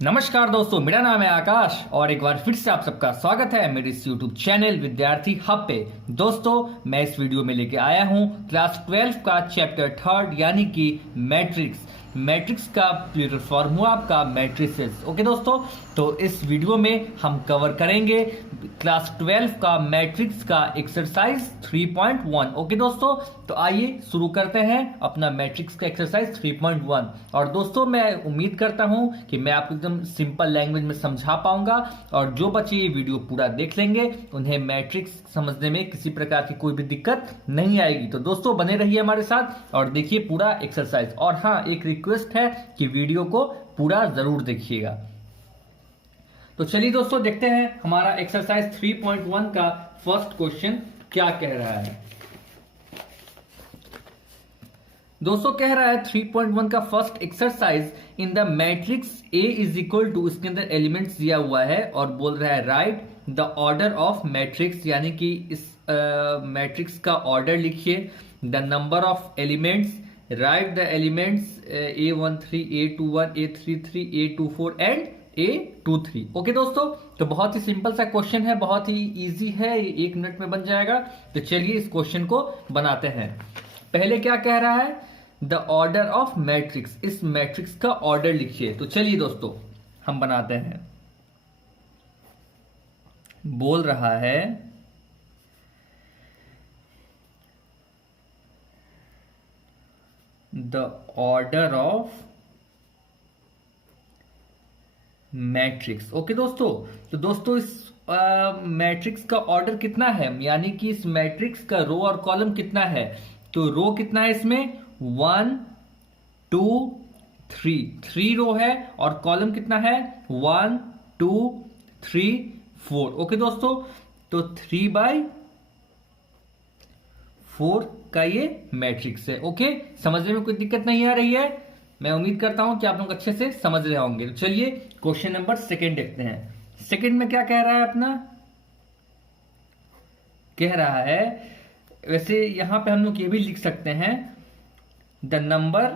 नमस्कार दोस्तों, मेरा नाम है आकाश और एक बार फिर से आप सबका स्वागत है मेरे इस YouTube चैनल विद्यार्थी हब पे। दोस्तों, मैं इस वीडियो में लेके आया हूँ क्लास 12 का चैप्टर 3 यानी कि मैट्रिक्स का प्लूरल फॉर्म हुआ आपका मैट्रिसेस। ओके दोस्तों, तो इस वीडियो में हम कवर करेंगे क्लास 12 का मैट्रिक्स का एक्सरसाइज 3.1। ओके दोस्तों, तो आइए शुरू करते हैं अपना मैट्रिक्स का एक्सरसाइज 3.1। और दोस्तों, मैं उम्मीद करता हूं कि मैं आपको एकदम सिंपल लैंग्वेज में समझा पाऊंगा और जो बच्चे ये वीडियो पूरा देख लेंगे उन्हें मैट्रिक्स समझने में किसी प्रकार की कोई भी दिक्कत नहीं आएगी। तो दोस्तों, बने रहिए हमारे साथ और देखिए पूरा एक्सरसाइज। और हाँ, एक रिक्वेस्ट है कि वीडियो को पूरा जरूर देखिएगा। तो चलिए दोस्तों, देखते हैं हमारा एक्सरसाइज 3.1 का फर्स्ट क्वेश्चन क्या कह रहा है। दोस्तों, कह रहा है 3.1 का first exercise in the matrix A is equal to, इसके अंदर एलिमेंट्स दिया हुआ है और बोल रहा है right the order of matrix, यानी कि इस मैट्रिक्स का ऑर्डर लिखिए। The number of elements, right the elements A13, A21, A33, A24 and A23। Okay दोस्तों, तो बहुत ही सिंपल सा क्वेश्चन है, बहुत ही इजी है, ये 1 मिनट में बन जाएगा। तो चलिए इस क्वेश्चन को बनाते हैं। पहले क्या कह रहा है, द ऑर्डर ऑफ मैट्रिक्स, इस मैट्रिक्स का ऑर्डर लिखिए। तो चलिए दोस्तों हम बनाते हैं। बोल रहा है the order of matrix. Okay दोस्तों, तो दोस्तों इस मैट्रिक्स का ऑर्डर कितना है, यानी कि इस मैट्रिक्स का रो और कॉलम कितना है। तो रो कितना है इसमें, 1 2 3 रो है और कॉलम कितना है 1 2 3 4। ओके दोस्तों, तो 3/4 का ये मैट्रिक्स है। ओके, समझने में कोई दिक्कत नहीं आ रही है। मैं उम्मीद करता हूं कि आप लोग अच्छे से समझ रहे होंगे। तो चलिए क्वेश्चन नंबर 2 देखते हैं। सेकंड में क्या कह रहा है अपना, कह रहा है, वैसे यहां पे हम लोग ये भी लिख सकते हैं the number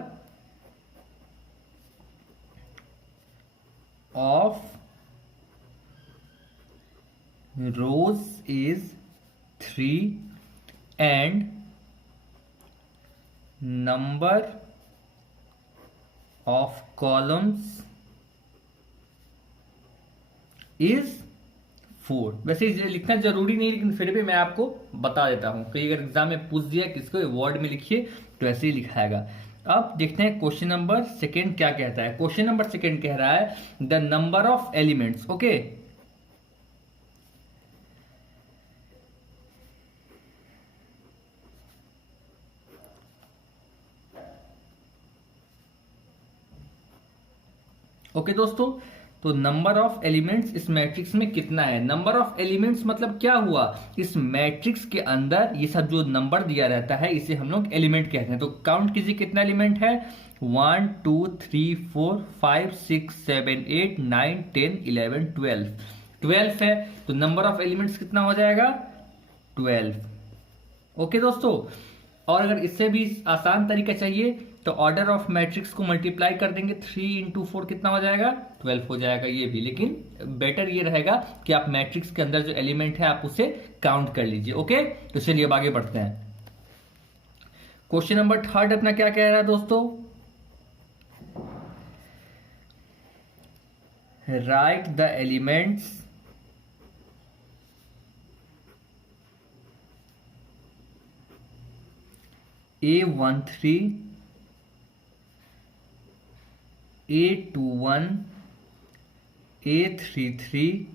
of rose is 3 and number of columns is 4। वैसे ये लिखना जरूरी नहीं, लेकिन फिर भी मैं आपको बता देता हूं। कई अगर एग्जाम में पूछ दिया कि इसको वर्ड में लिखिए तो ऐसे ही लिखाएगा। अब देखते हैं क्वेश्चन नंबर 2 क्या कहता है। क्वेश्चन नंबर 2 कह रहा है the number of elements. Okay, okay दोस्तों, तो नंबर ऑफ एलिमेंट्स इस मैट्रिक्स में कितना है। नंबर ऑफ एलिमेंट्स मतलब क्या हुआ, इस मैट्रिक्स के अंदर ये सब जो नंबर दिया रहता है इसे हम लोग एलिमेंट कहते हैं। तो काउंट कीजिए कितना एलिमेंट है, 1 2 3 4 5 6 7 8 9 10 11 12 है। तो नंबर ऑफ एलिमेंट्स कितना हो जाएगा 12। ओके दोस्तों, और अगर इससे भी आसान तरीका चाहिए तो ऑर्डर ऑफ मैट्रिक्स को मल्टीप्लाई कर देंगे, 3 × 4 कितना हो जाएगा 12 हो जाएगा ये भी। लेकिन बेटर ये रहेगा कि आप मैट्रिक्स के अंदर जो एलिमेंट है आप उसे काउंट कर लीजिए। ओके, तो चलिए अब आगे बढ़ते हैं। क्वेश्चन नंबर 3 अपना क्या कह रहा है दोस्तों, right the elements A13 A21 A33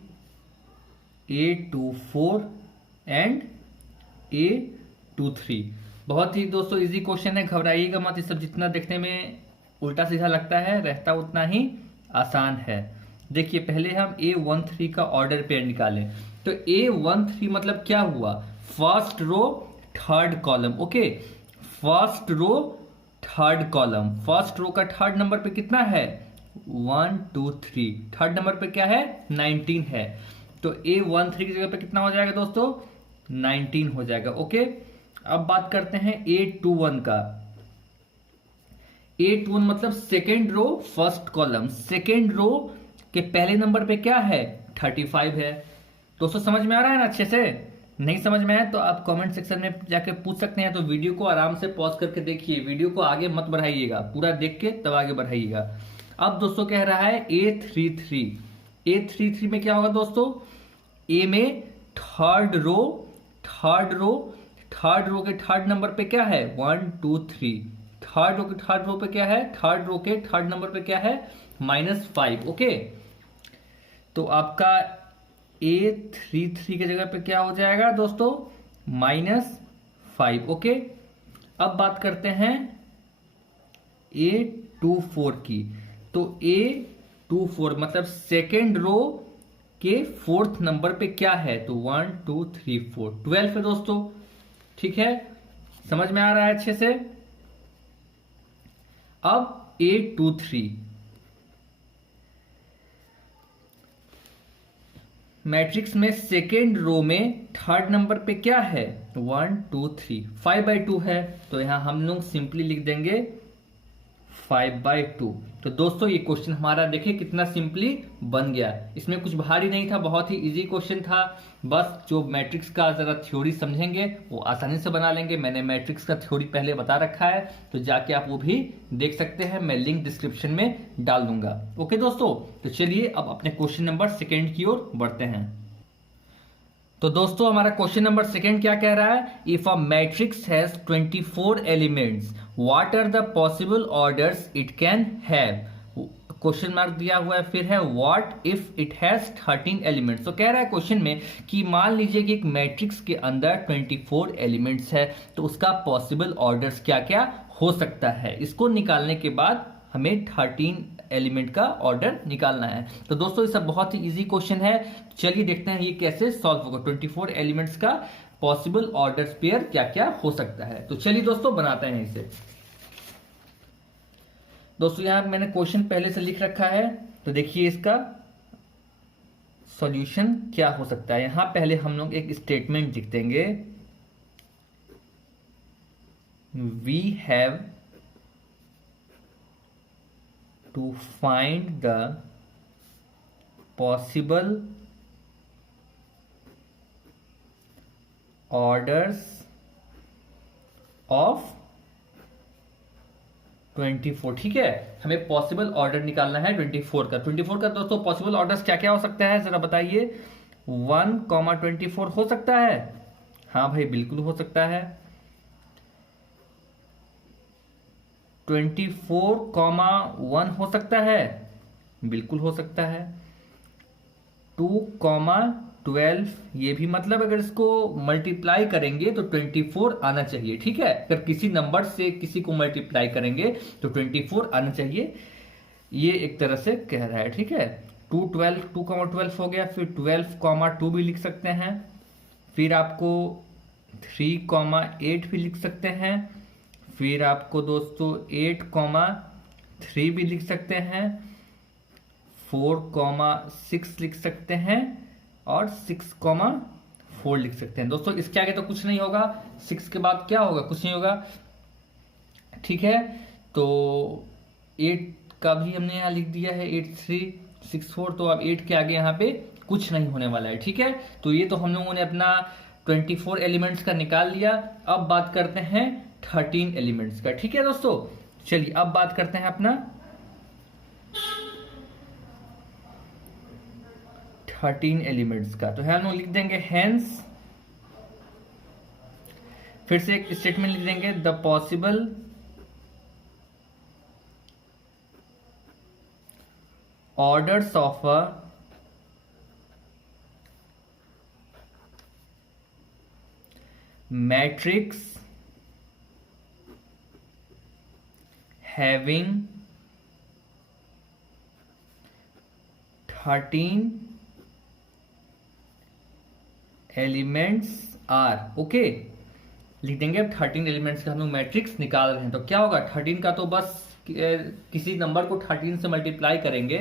A24 and A23। बहुत ही दोस्तों इजी क्वेश्चन है, घबराइएगा मत। ये सब जितना देखने में उल्टा सीधा लगता है रहता उतना ही आसान है। देखिए पहले हम A13 का ऑर्डर पेयर निकालें। तो A13 मतलब क्या हुआ, first row third column. Okay, first row third column, first row का थर्ड नंबर पे कितना है 1 2 3, थर्ड नंबर पे क्या है 19 है। तो A13 की जगह पे कितना हो जाएगा दोस्तों 19 हो जाएगा। ओके, अब बात करते हैं A21 का। A21 मतलब second row first column, second row कि पहले नंबर पे क्या है, 35 है। दोस्तों समझ में आ रहा है ना अच्छे से? नहीं समझ में आया तो आप कमेंट सेक्शन में जाके पूछ सकते हैं। तो वीडियो को आराम से पॉज करके देखिए, वीडियो को आगे मत बढ़ाइएगा, पूरा देख के तब आगे बढ़ाइएगा। अब दोस्तों कह रहा है A33 में क्या होगा दोस्तों, ए में थर्ड रो के थर्ड नंबर पे क्या है, 1 2 3। थर्ड रो के थर्ड रो पे क्या है, थर्ड रो के थर्ड नंबर पे क्या है, -5। ओके, तो आपका A33 की जगह पे क्या हो जाएगा दोस्तों, -5। ओके, अब बात करते हैं A24 की। तो A24 मतलब सेकेंड रो के फोर्थ नंबर पे क्या है, तो 1 2 3 4 12 है दोस्तों। ठीक है, समझ में आ रहा है अच्छे से? अब A23 मैट्रिक्स में सेकेंड रो में थर्ड नंबर पे क्या है, 1 2 3 5/2 है। तो यहां हम लोग सिंपली लिख देंगे 5/2। तो दोस्तों ये क्वेश्चन हमारा देखिए कितना सिंपली बन गया। इसमें कुछ भारी नहीं था, बहुत ही इजी क्वेश्चन था। बस जो मैट्रिक्स का जरा थ्योरी समझेंगे वो आसानी से बना लेंगे। मैंने मैट्रिक्स का थ्योरी पहले बता रखा है, तो जाके आप वो भी देख सकते हैं, मैं लिंक डिस्क्रिप्शन में डाल दूंगा। ओके दोस्तों, तो चलिए अब अपने क्वेश्चन नंबर सेकेंड की ओर बढ़ते हैं। तो दोस्तों हमारा क्वेश्चन नंबर सेकेंड क्या कह रहा है, if a matrix has 24 elements what are the possible orders it can have. Question mark दिया हुआ है, फिर है what if it has 13 elements. तो कह रहा है क्वेश्चन में कि मान लीजिए कि एक मैट्रिक्स के अंदर 24 एलिमेंट्स है, तो उसका पॉसिबल ऑर्डर्स क्या क्या हो सकता है। इसको निकालने के बाद हमें 13 एलिमेंट का ऑर्डर निकालना है। तो दोस्तों ये सब बहुत ही इजी क्वेश्चन है, चलिए देखते हैं ये कैसे सॉल्व होगा। 24 एलिमेंट्स का पॉसिबल ऑर्डर पेयर क्या क्या हो सकता है। तो चलिए दोस्तों बनाते हैं इसे। दोस्तों यहां मैंने क्वेश्चन पहले से लिख रखा है, तो देखिए इसका सॉल्यूशन क्या हो सकता है। यहां पहले हम लोग एक स्टेटमेंट लिख देंगे, we have to find the possible orders of 24। ठीक है, हमें पॉसिबल ऑर्डर निकालना है 24 का। 24 का दोस्तों पॉसिबल ऑर्डर्स क्या क्या हो सकता है जरा बताइए। 1,24 हो सकता है, हाँ भाई बिल्कुल हो सकता है। 24,1 हो सकता है, बिल्कुल हो सकता है। 2,12 ये भी, मतलब अगर इसको मल्टीप्लाई करेंगे तो 24 आना चाहिए। ठीक है, अगर किसी नंबर से किसी को मल्टीप्लाई करेंगे तो 24 आना चाहिए, ये एक तरह से कह रहा है। ठीक है, 2,12 हो गया, फिर 12,2 भी लिख सकते हैं, फिर आपको 3,8 भी लिख सकते हैं, फिर आपको दोस्तों 8,3 भी लिख सकते हैं, 4,6 लिख सकते हैं और 6,4 लिख सकते हैं। दोस्तों इसके आगे तो कुछ नहीं होगा, 6 के बाद क्या होगा, कुछ नहीं होगा। ठीक है, तो 8 का भी हमने यहाँ लिख दिया है, 8,3,6,4। तो अब 8 के आगे यहाँ पे कुछ नहीं होने वाला है। ठीक है, तो ये तो हम लोगों ने अपना 24 एलिमेंट्स का निकाल लिया। अब बात करते हैं 13 एलिमेंट्स का। ठीक है दोस्तों, चलिए अब बात करते हैं अपना 13 एलिमेंट्स का। तो हम लोग लिख देंगे हेंस, फिर से एक स्टेटमेंट लिख देंगे, the possible orders of a matrix having 13 elements are. Okay, लिख देंगे अब 13 एलिमेंट्स का हम लोग मैट्रिक्स निकाल रहे हैं। तो क्या होगा, 13 का तो बस किसी नंबर को 13 से मल्टीप्लाई करेंगे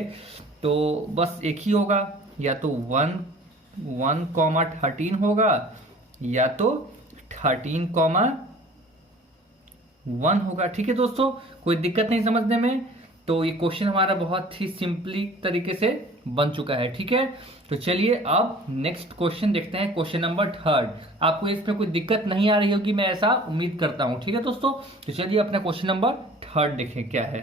तो बस एक ही होगा, या तो 1,13 होगा या तो 13,1 होगा। ठीक है दोस्तों, कोई दिक्कत नहीं समझने में। तो ये क्वेश्चन हमारा बहुत ही सिंपली तरीके से बन चुका है। ठीक है, तो चलिए अब नेक्स्ट क्वेश्चन देखते हैं, क्वेश्चन नंबर 3। आपको इसमें कोई दिक्कत नहीं आ रही होगी, मैं ऐसा उम्मीद करता हूं। ठीक है दोस्तों, तो चलिए अपना क्वेश्चन नंबर 3 देखें क्या है।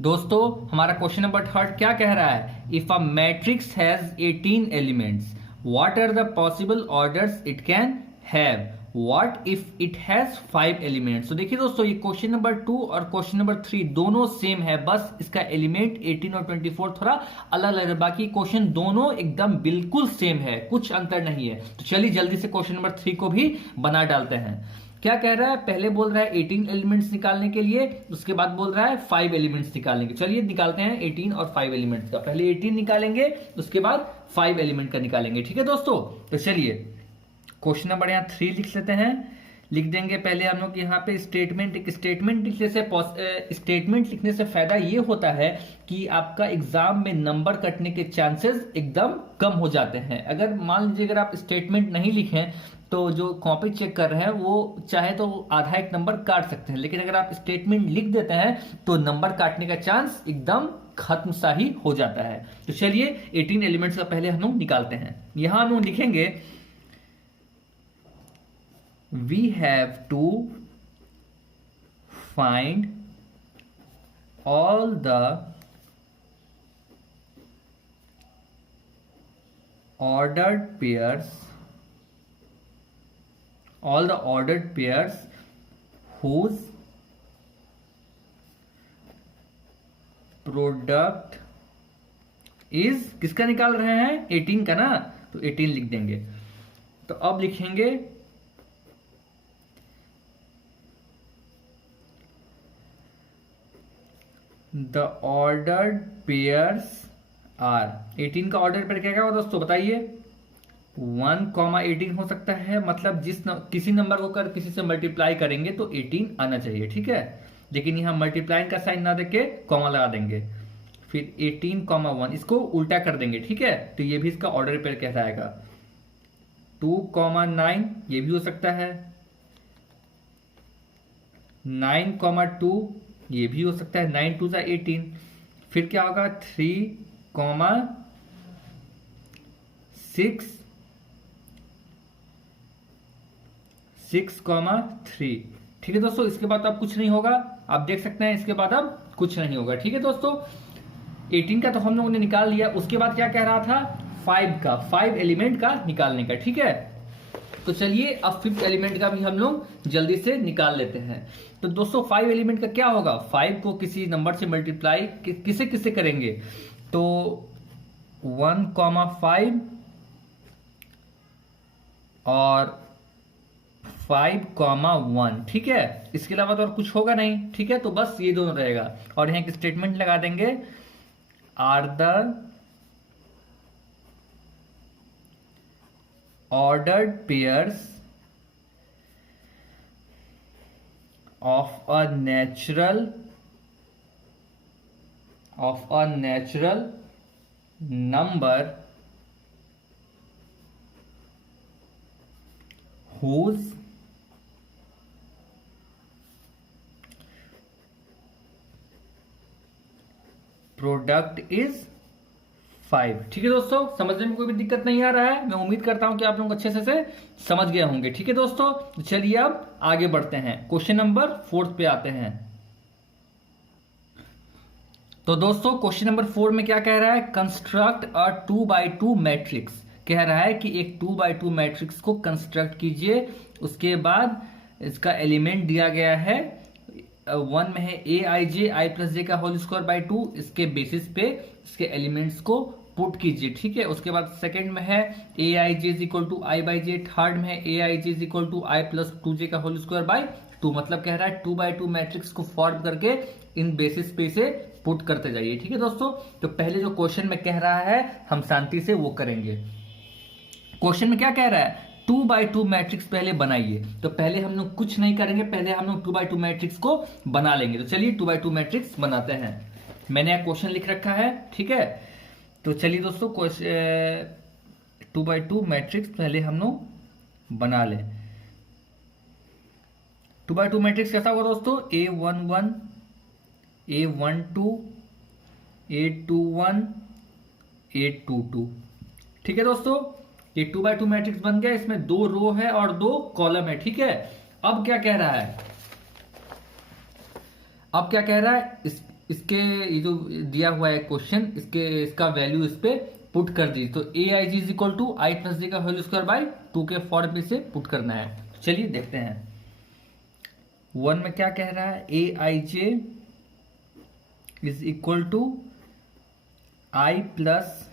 दोस्तों हमारा क्वेश्चन नंबर 3 क्या कह रहा है, if a matrix has 18 elements what are the possible orders it can have, what if it has 5 elements. तो देखिए दोस्तों, ये क्वेश्चन नंबर 2 और क्वेश्चन नंबर 3 दोनों सेम है, बस इसका एलिमेंट 18 और 24 थोड़ा अलग अलग है, बाकी क्वेश्चन दोनों एकदम बिल्कुल सेम है, कुछ अंतर नहीं है। तो चलिए जल्दी से क्वेश्चन नंबर 3 को भी बना डालते हैं। क्या कह रहा है, पहले बोल रहा है 18 एलिमेंट्स निकालने के लिए, उसके बाद बोल रहा है 5 एलिमेंट्स निकालने के। चलिए निकालते हैं 18 और 5 एलिमेंट्स का। पहले 18 निकालेंगे, उसके बाद 5 एलिमेंट का निकालेंगे। ठीक है दोस्तों, तो चलिए क्वेश्चन नंबर यहाँ 3 लिख लेते हैं। लिख देंगे पहले हम लोग यहाँ पे स्टेटमेंट। एक स्टेटमेंट लिखने से फायदा ये होता है कि आपका एग्जाम में नंबर कटने के चांसेस एकदम कम हो जाते हैं। अगर मान लीजिए अगर आप स्टेटमेंट नहीं लिखें तो जो कॉपी चेक कर रहे हैं वो चाहे तो आधा एक नंबर काट सकते हैं, लेकिन अगर आप स्टेटमेंट लिख देते हैं तो नंबर काटने का चांस एकदम खत्म सा ही हो जाता है। तो चलिए 18 एलिमेंट्स का पहले हम लोग निकालते हैं। यहां हम लोग लिखेंगे we have to find all the ordered pairs whose product is, किसका निकाल रहे हैं 18 का ना, तो 18 लिख देंगे। तो अब लिखेंगे द ऑर्डर्ड पेयर्स आर, 18 का ऑर्डर पेयर क्या क्या होगा दोस्तों बताइए, 1,18 हो सकता है, मतलब किसी नंबर को कर किसी से मल्टीप्लाई करेंगे तो 18 आना चाहिए। ठीक है, लेकिन यहां मल्टीप्लाई का साइन ना देके कॉमा लगा देंगे, फिर 18,1 इसको उल्टा कर देंगे। ठीक है, तो ये भी इसका ऑर्डर पेयर कहलाएगा। 2,9 ये भी हो सकता है, 9,2 ये भी हो सकता है, 9 2 18। फिर क्या होगा 3,6 6,3। ठीक है दोस्तों, इसके बाद अब कुछ नहीं होगा, आप देख सकते हैं इसके बाद अब कुछ नहीं होगा। ठीक है दोस्तों, 18 का तो हम लोगों ने निकाल लिया। उसके बाद क्या कह रहा था 5 एलिमेंट का निकालने का। ठीक है, तो चलिए अब 5th एलिमेंट का भी हम लोग जल्दी से निकाल लेते हैं। तो दोस्तों 5 एलिमेंट का क्या होगा, 5 को किसी नंबर से मल्टीप्लाई किसे किसे करेंगे, तो 1,5 और 5,1। ठीक है, इसके अलावा तो और कुछ होगा नहीं। ठीक है, तो बस ये दोनों रहेगा और यहाँ एक स्टेटमेंट लगा देंगे, are the ordered pairs of a natural number whose product is 5। ठीक है दोस्तों, समझने में कोई भी दिक्कत नहीं आ रहा है, मैं उम्मीद करता हूं कि आप लोग अच्छे से समझ गए होंगे। ठीक है दोस्तों, चलिए अब आगे बढ़ते हैं, क्वेश्चन नंबर 4 पे आते हैं। तो दोस्तों क्वेश्चन नंबर 4 में क्या कह रहा है, कंस्ट्रक्ट अ 2x2 मैट्रिक्स। कह रहा है कि एक 2x2 मैट्रिक्स को कंस्ट्रक्ट कीजिए, उसके बाद इसका एलिमेंट दिया गया है 1 में है aij i प्लस जे का होल स्क्वायर बाई 2, इसके बेसिस पे इसके एलिमेंट्स को पुट कीजिए। ठीक है, उसके बाद सेकंड में है aij is equal to i by j, third में है aij is equal to i plus 2j का होल स्क्वायर बाई 2। मतलब कह रहा है 2x2 मैट्रिक्स को फॉर्म करके इन बेसिस पे से पुट करते जाइए। ठीक है दोस्तों, तो पहले जो क्वेश्चन में कह रहा है हम शांति से वो करेंगे। क्वेश्चन में क्या कह रहा है, 2x2 मैट्रिक्स पहले बनाइए। तो पहले हम लोग कुछ नहीं करेंगे, पहले हम लोग 2x2 मैट्रिक्स को बना लेंगे। तो चलिए 2x2 मैट्रिक्स बनाते हैं। मैंने यह क्वेश्चन लिख रखा है। ठीक है, तो चलिए दोस्तों 2x2 मैट्रिक्स पहले हम लोग बना लें। 2x2 मैट्रिक्स कैसा होगा दोस्तों, A11 A12 A21 A22। ठीक है दोस्तों, ये 2x2 मैट्रिक्स बन गया। इसमें 2 रो है और 2 कॉलम है। ठीक है, अब क्या कह रहा है, अब क्या कह रहा है, इसके ये जो दिया हुआ है क्वेश्चन, इसका वैल्यू इस पे पुट कर दी। तो a i j is equal to i plus j का होल स्क्वायर बाई 2 के फॉर्म पे से पुट करना है। चलिए देखते हैं। 1 में क्या कह रहा है, a i j is equal to i plus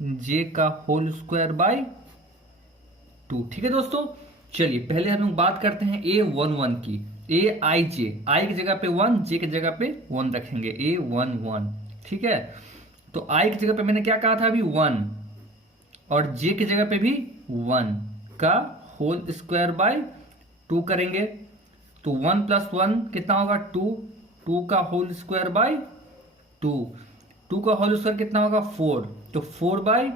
j का होल स्क्वायर बाई 2। ठीक है दोस्तों, चलिए पहले हम लोग बात करते हैं A11 की। ए आई जे, आई की जगह पे 1, जे की जगह पे 1 रखेंगे, A11। ठीक है, तो आई की जगह पे मैंने क्या कहा था अभी, 1, और जे की जगह पे भी 1 का होल स्क्वायर बाय 2 करेंगे। तो 1 प्लस 1 कितना होगा, 2, 2 का होल स्क्वायर बाय 2, 2 का होल स्क्वायर कितना होगा, 4, तो 4 बाय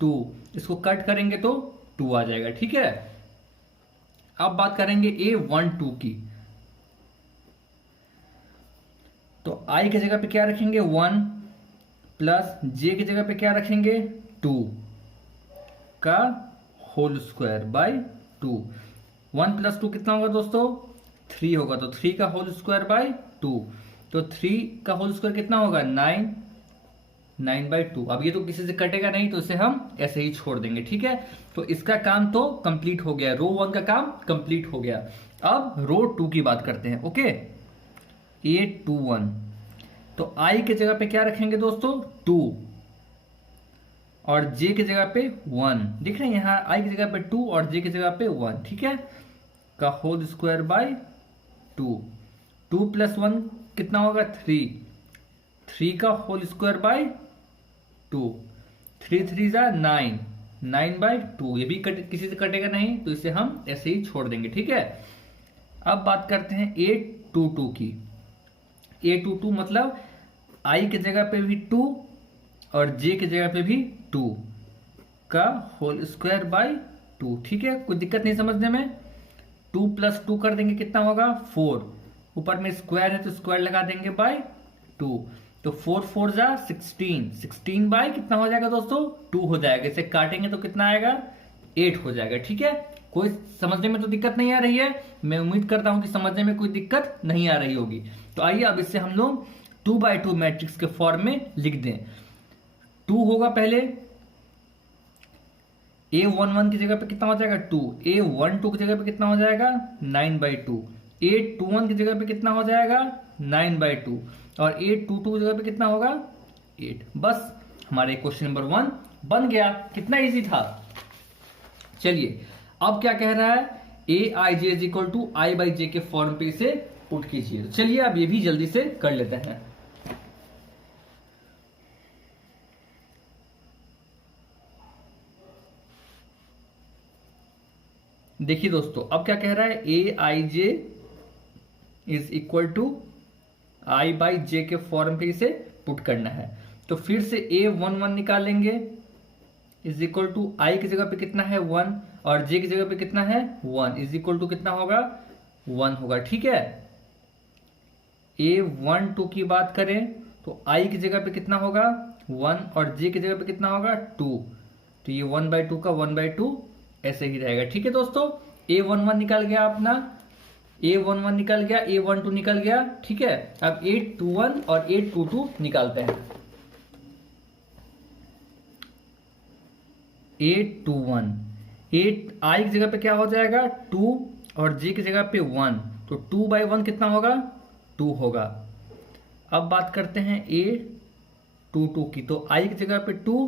2, इसको कट करेंगे तो 2 आ जाएगा। ठीक है, अब बात करेंगे A12 की। तो आई की जगह पे क्या रखेंगे, 1 प्लस जे की जगह पे क्या रखेंगे, 2 का होल स्क्वायर बाय 2। 1 प्लस 2 कितना होगा दोस्तों, 3 होगा, तो 3 का होल स्क्वायर बाय 2, तो 3 का होल स्क्वायर कितना होगा, 9, 9/2। अब ये तो किसी से कटेगा नहीं, तो इसे हम ऐसे ही छोड़ देंगे। ठीक है, तो इसका काम तो कंप्लीट हो गया, रो 1 का काम कंप्लीट हो गया। अब रो 2 की बात करते हैं। ओके, A21, तो I के जगह पे क्या रखेंगे दोस्तों, 2, और J की जगह पे 1। दिख रहे हैं यहाँ, I की जगह पे 2 और J की जगह पे 1। ठीक है, का होल स्क्वायर बाय 2, 2 प्लस 1 कितना होगा, 3, 3 का होल स्क्वायर बाय 2, 3 3 जा 9, 9/2। ये भी किसी से कटेगा नहीं, तो इसे हम ऐसे ही छोड़ देंगे। ठीक है, अब बात करते हैं A22 की। A22 मतलब I की जगह पे भी 2 और J की जगह पे भी 2 का होल स्क्वायर बाय 2। ठीक है, कोई दिक्कत नहीं समझने में। 2 प्लस 2 कर देंगे कितना होगा, 4, ऊपर में स्क्वायर है तो स्क्वायर लगा देंगे बाय 2, तो 4 4 जा 16, 16 बाय कितना हो जाएगा दोस्तों, 2 हो जाएगा। इसे काटेंगे तो कितना आएगा, 8 हो जाएगा। ठीक है, कोई समझने में तो दिक्कत नहीं आ रही है। मैं उम्मीद करता हूं कि समझने में कोई दिक्कत नहीं आ रही होगी। तो आइए अब इससे हम लोग 2x2 मैट्रिक्स के फॉर्म में लिख दें। 2 होगा पहले, A11 की जगह पे कितना हो जाएगा, 2, A12 की जगह पे कितना हो जाएगा, 9/2, A21 की जगह पे कितना हो जाएगा, 9/2, और A22 की जगह पे कितना होगा, 8। बस हमारे क्वेश्चन नंबर 1 बन गया। कितना इजी था। चलिए अब क्या कह रहा है, a i j is equal to i by j के फॉर्म पे इसे पुट कीजिए। चलिए अब ये भी जल्दी से कर लेते हैं। देखिए दोस्तों, अब क्या कह रहा है, a i j is equal to i by j के फॉर्म पे इसे पुट करना है। तो फिर से A11 निकालेंगे, इज इक्वल टू आई की जगह पे कितना है, 1, और जे की जगह पे कितना है, 1, इज इक्वल टू कितना होगा, 1 होगा। ठीक है, A12 की बात करें तो आई की जगह पे कितना होगा, 1, और जे की जगह पे कितना होगा, 2, तो ये 1/2 का 1/2 ऐसे ही रहेगा। ठीक है दोस्तों, A11 निकल गया अपना, A11 निकल गया, A12 निकल गया। ठीक है, अब A21 और A22 निकालते हैं। A21, आई की जगह पे क्या हो जाएगा, 2, और जे की जगह पे 1, तो 2/1 कितना होगा, 2 होगा। अब बात करते हैं A22 की। तो आई की जगह पे 2,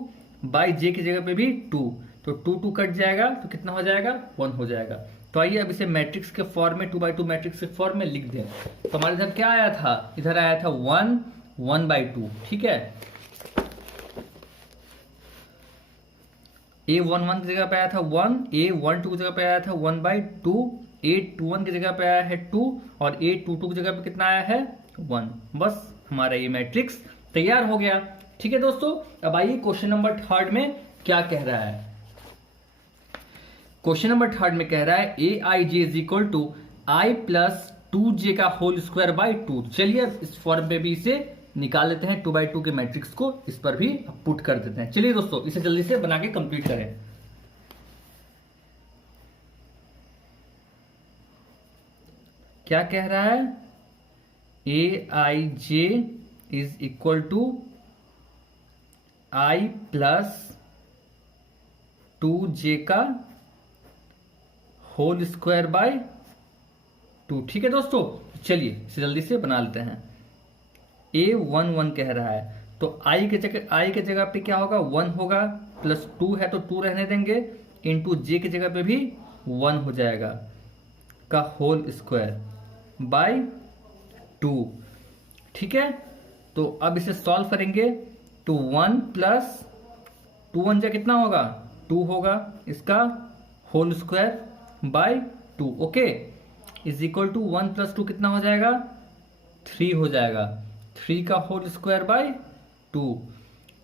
बाई जे की जगह पे भी 2, तो 2 कट जाएगा तो कितना हो जाएगा, 1 हो जाएगा। तो आइए अब इसे मैट्रिक्स के फॉर्म में, 2x2 मैट्रिक्स के फॉर्म में लिख दें। तो हमारे इधर क्या आया था, इधर आया था 1, 1/2। ठीक है, A11 की जगह पे आया था 1, A12 की जगह पे आया था 1/2, A21 की जगह पे आया है 2, और A22 की जगह पे कितना आया है, 1। बस हमारा ये मैट्रिक्स तैयार हो गया। ठीक है दोस्तों, अब आइए क्वेश्चन नंबर 3 में क्या कह रहा है। क्वेश्चन नंबर 3 में कह रहा है, a i j is equal to i plus 2j का होल स्क्वायर बाई 2। चलिए इस फॉर्म में भी इसे निकाल लेते हैं। 2/2 के मैट्रिक्स को इस पर भी पुट कर देते हैं। चलिए दोस्तों इसे जल्दी से बना के कंप्लीट करें। क्या कह रहा है? aij is equal to i plus 2j का होल स्क्वायर बाय 2। ठीक है दोस्तों, चलिए इसे जल्दी से बना लेते हैं। a11 कह रहा है तो i के जगह पे क्या होगा? 1 होगा, प्लस 2 है तो 2 रहने देंगे, इंटू j की जगह पे भी 1 हो जाएगा का होल स्क्वायर बाय 2। ठीक है, तो अब इसे सॉल्व करेंगे तो 1 प्लस 2 1 जा कितना होगा? 2 होगा, इसका whole square by 2। Okay, is equal to 1 plus 2 कितना हो जाएगा? 3 हो जाएगा। 3 का होल स्क्वायर बाय 2,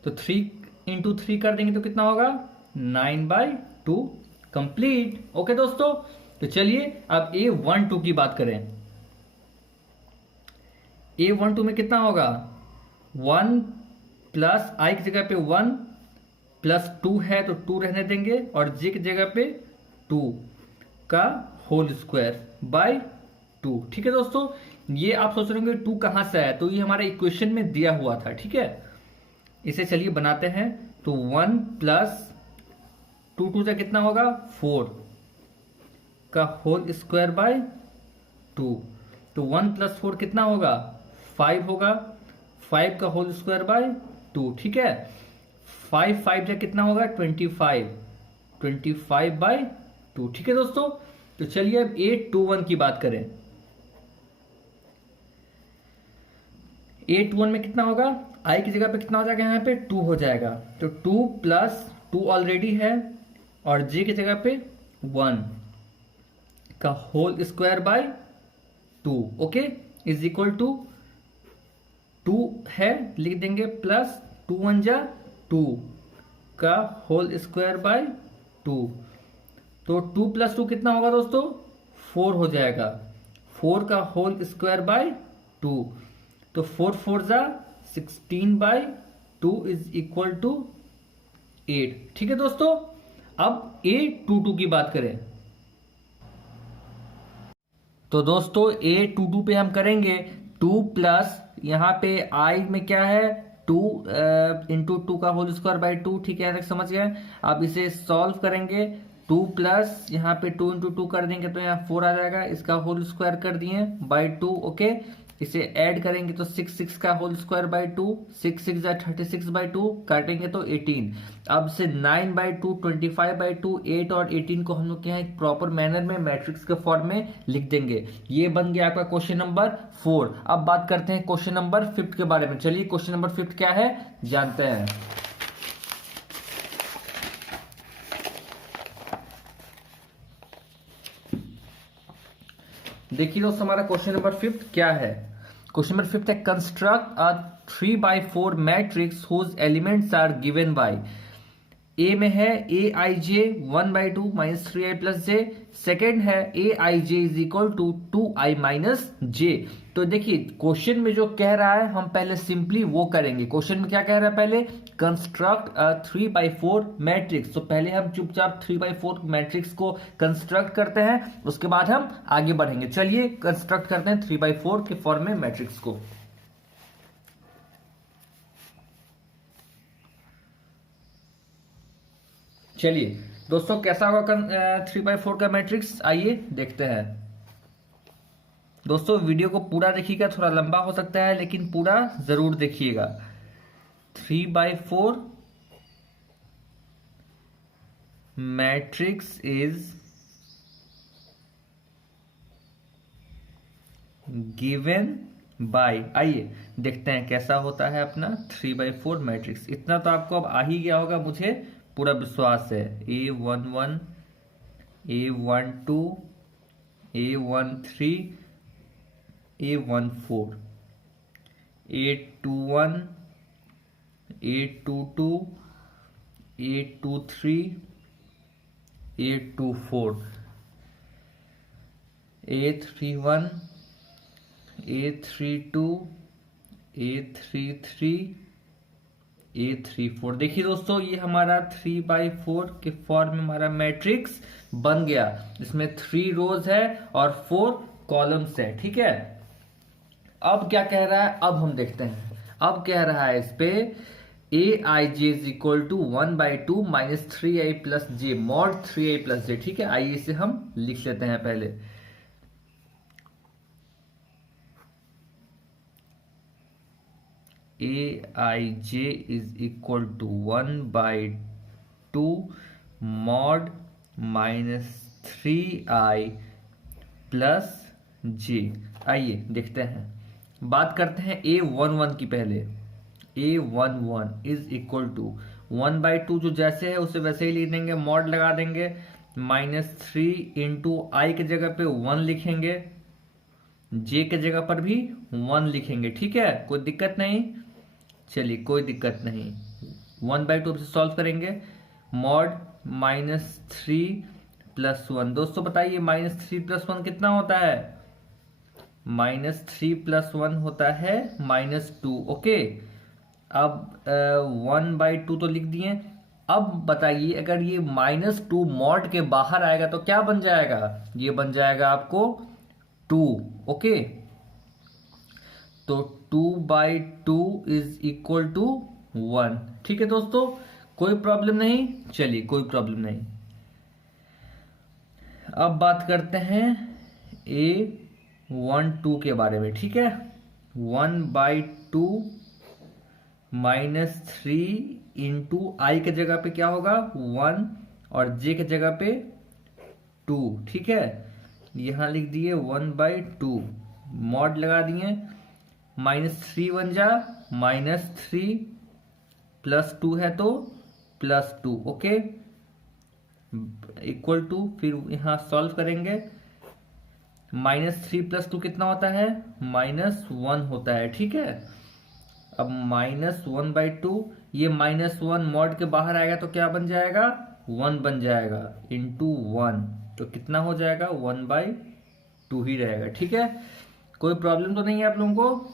तो 3 इंटू 3 कर देंगे तो कितना होगा? 9/2 कंप्लीट। ओके दोस्तों, तो चलिए अब a12 की बात करें। a12 में कितना होगा? 1 प्लस i की जगह पे 1 प्लस 2 है तो 2 रहने देंगे, और j की जगह पे 2 का होल स्क्वायर बाय 2। ठीक है दोस्तों, ये आप सोच रहे होंगे 2 कहां से आया? तो ये हमारे इक्वेशन में दिया हुआ था। ठीक है, इसे चलिए बनाते हैं। तो 1 प्लस 2 2 से कितना होगा? 4 का होल स्क्वायर बाय 2। तो 1 प्लस 4 कितना होगा? 5 होगा, 5 का होल स्क्वायर बाय 2। ठीक है, 5 5 से कितना होगा? 25, 25/2। ठीक है दोस्तों, तो चलिए अब a21 की बात करें। a21 में कितना होगा? i की जगह पे कितना हो जाएगा? यहाँ पे 2 हो जाएगा, तो 2 प्लस 2 ऑलरेडी है, और j की जगह पे 1 का whole square by 2। Okay, is equal to 2 है, लिख देंगे, प्लस 2 1 जा 2 का होल स्क्वायर बाय 2। तो 2 प्लस 2 कितना होगा दोस्तों? 4 हो जाएगा, 4 का होल स्क्वायर बाय 2। तो 4 4 जा 16/2 इज इक्वल टू 8। ठीक है दोस्तों, अब a22 की बात करें। तो दोस्तों a22 पे हम करेंगे 2 प्लस यहाँ पे i में क्या है? 2 इंटू 2 का होल स्क्वायर बाय 2। ठीक है, समझ गए। अब इसे सॉल्व करेंगे। 2 प्लस यहाँ पे 2 इंटू 2 कर देंगे तो यहाँ 4 आ जाएगा, इसका होल स्क्वायर कर दिए बाय 2। ओके, इसे ऐड करेंगे तो 6 6 का होल स्क्वायर बाय 2, 6 6 जा 36/2, काटेंगे तो 18। अब से 9/2, 25/2, 8 और 18 को हम लोग क्या है प्रॉपर मैनर में मैट्रिक्स के फॉर्म में लिख देंगे। ये बन गया आपका क्वेश्चन नंबर 4। अब बात करते हैं क्वेश्चन नंबर 5 के बारे में। चलिए क्वेश्चन नंबर 5 क्या है जानते हैं। देखिए दोस्तों, हमारा क्वेश्चन नंबर 5 क्या है? क्वेश्चन नंबर 5 है, construct a 3/4 matrix whose elements are given by. A में है aij 1/2 minus 3i plus j. Second है aij is equal to 2i minus j. तो देखिए क्वेश्चन में जो कह रहा है हम पहले सिंपली वो करेंगे। क्वेश्चन में क्या कह रहा है? पहले कंस्ट्रक्ट अ 3/4 मैट्रिक्स। तो पहले हम चुपचाप 3/4 मैट्रिक्स को कंस्ट्रक्ट करते हैं, उसके बाद हम आगे बढ़ेंगे। चलिए कंस्ट्रक्ट करते हैं 3/4 के फॉर्म में मैट्रिक्स को। चलिए दोस्तों, कैसा होगा 3/4 का मैट्रिक्स, आइए देखते हैं। दोस्तों वीडियो को पूरा देखिएगा, थोड़ा लंबा हो सकता है लेकिन पूरा जरूर देखिएगा। 3/4 मैट्रिक्स इज गिवन बाय, आइए देखते हैं कैसा होता है अपना 3/4 मैट्रिक्स। इतना तो आपको अब आ ही गया होगा, मुझे पूरा विश्वास है। a11, a12, a13, a14, a21, a22, a23, a24, a31, A32 A33 A34। देखिए दोस्तों, ये हमारा 3/4 के फॉर्म में हमारा मैट्रिक्स बन गया, इसमें 3 रोज है और 4 कॉलम्स है। ठीक है, अब क्या कह रहा है, अब हम देखते हैं। अब कह रहा है इस पे aij is equal to 1/2 minus 3i plus j mod 3i plus j. ठीक है, आइए इसे हम लिख लेते हैं पहले। aij is equal to 1/2 mod minus 3i plus j. आइए देखते हैं, बात करते हैं a11 की पहले। a11 इज इक्वल टू 1/2, जो जैसे है उसे वैसे ही लिख देंगे, मॉड लगा देंगे, -3 इंटू आई के जगह पे 1 लिखेंगे, जे के जगह पर भी 1 लिखेंगे। ठीक है, कोई दिक्कत नहीं, चलिए कोई दिक्कत नहीं। 1/2 से सॉल्व करेंगे, मॉड -3 प्लस 1। दोस्तों बताइए -3 प्लस 1 कितना होता है? -3 प्लस 1 होता है -2। ओके, अब 1/2 तो लिख दिए। अब बताइए, अगर ये -2 मॉड के बाहर आएगा तो क्या बन जाएगा? ये बन जाएगा आपको 2। ओके, तो 2/2 इज इक्वल टू 1। ठीक है दोस्तों, कोई प्रॉब्लम नहीं, चलिए कोई प्रॉब्लम नहीं। अब बात करते हैं A12 के बारे में। ठीक है, 1/2 -3 इंटू आई के जगह पे क्या होगा 1 और जे के जगह पे 2। ठीक है, यहां लिख दिए 1/2, मॉड लगा दिए, -3 बन जा -3 प्लस 2 है तो +2। ओके, इक्वल टू, फिर यहां सॉल्व करेंगे, -3 + 2 कितना होता है? -1 होता है। ठीक है, अब -1/2, ये -1 मॉड के बाहर आएगा तो क्या बन जाएगा? 1 बन जाएगा, इंटू 1, तो कितना हो जाएगा? 1/2 ही रहेगा। ठीक है, कोई प्रॉब्लम तो नहीं है आप लोगों को?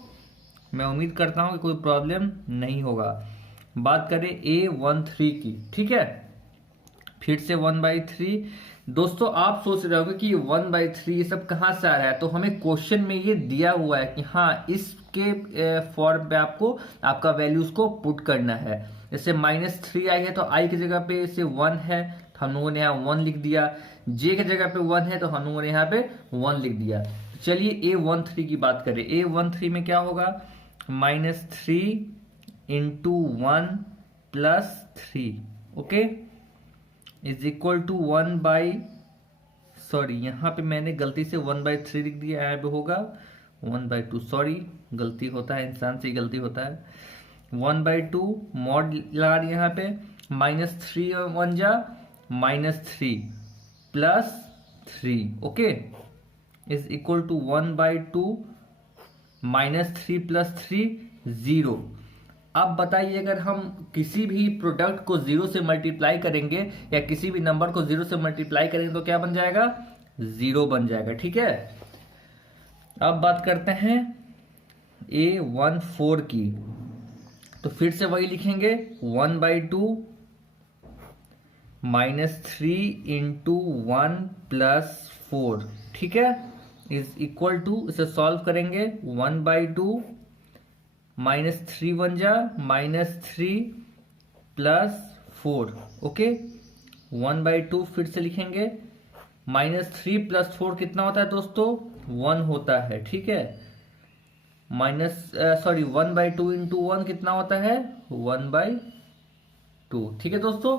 मैं उम्मीद करता हूं कि कोई प्रॉब्लम नहीं होगा। बात करें A13 की। ठीक है, फिर से 1/3। दोस्तों आप सोच रहे होंगे कि 1/3 ये सब कहाँ से आ रहा है, तो हमें क्वेश्चन में ये दिया हुआ है कि हाँ, इसके फॉर्म पे आपको आपका वैल्यूज को पुट करना है। जैसे -3 आई है तो आई की जगह पे इसे 1 है तो हम लोगों ने यहाँ 1 लिख दिया, जे की जगह पे 1 है तो हम लोगों ने यहाँ पे 1 लिख दिया। तो चलिए A13 की बात करें। A13 में क्या होगा? -3 into 1 plus 3। Okay, is equal to 1/, यहाँ पे मैंने गलती से 1/3 लिख दिया, यहाँ पे होगा 1/2। सॉरी, गलती होता है, इंसान से ही गलती होता है। 1/2 मॉड लगा दिया यहाँ पे, -3 1 जा -3 plus 3। Okay, is equal to 1/2 -3 + 3 0। अब बताइए, अगर हम किसी भी प्रोडक्ट को 0 से मल्टीप्लाई करेंगे या किसी भी नंबर को 0 से मल्टीप्लाई करेंगे तो क्या बन जाएगा? 0 बन जाएगा। ठीक है, अब बात करते हैं A14 की। तो फिर से वही लिखेंगे, 1/2 -3 इंटू 1 प्लस 4। ठीक है, इज इक्वल टू, इसे सॉल्व करेंगे, 1/2 -3 बन जा -3 प्लस 4। ओके, 1/2 फिर से लिखेंगे, -3 + 4 कितना होता है दोस्तों? 1 होता है। ठीक है, 1/2 इंटू 1 कितना होता है? 1/2। ठीक है दोस्तों,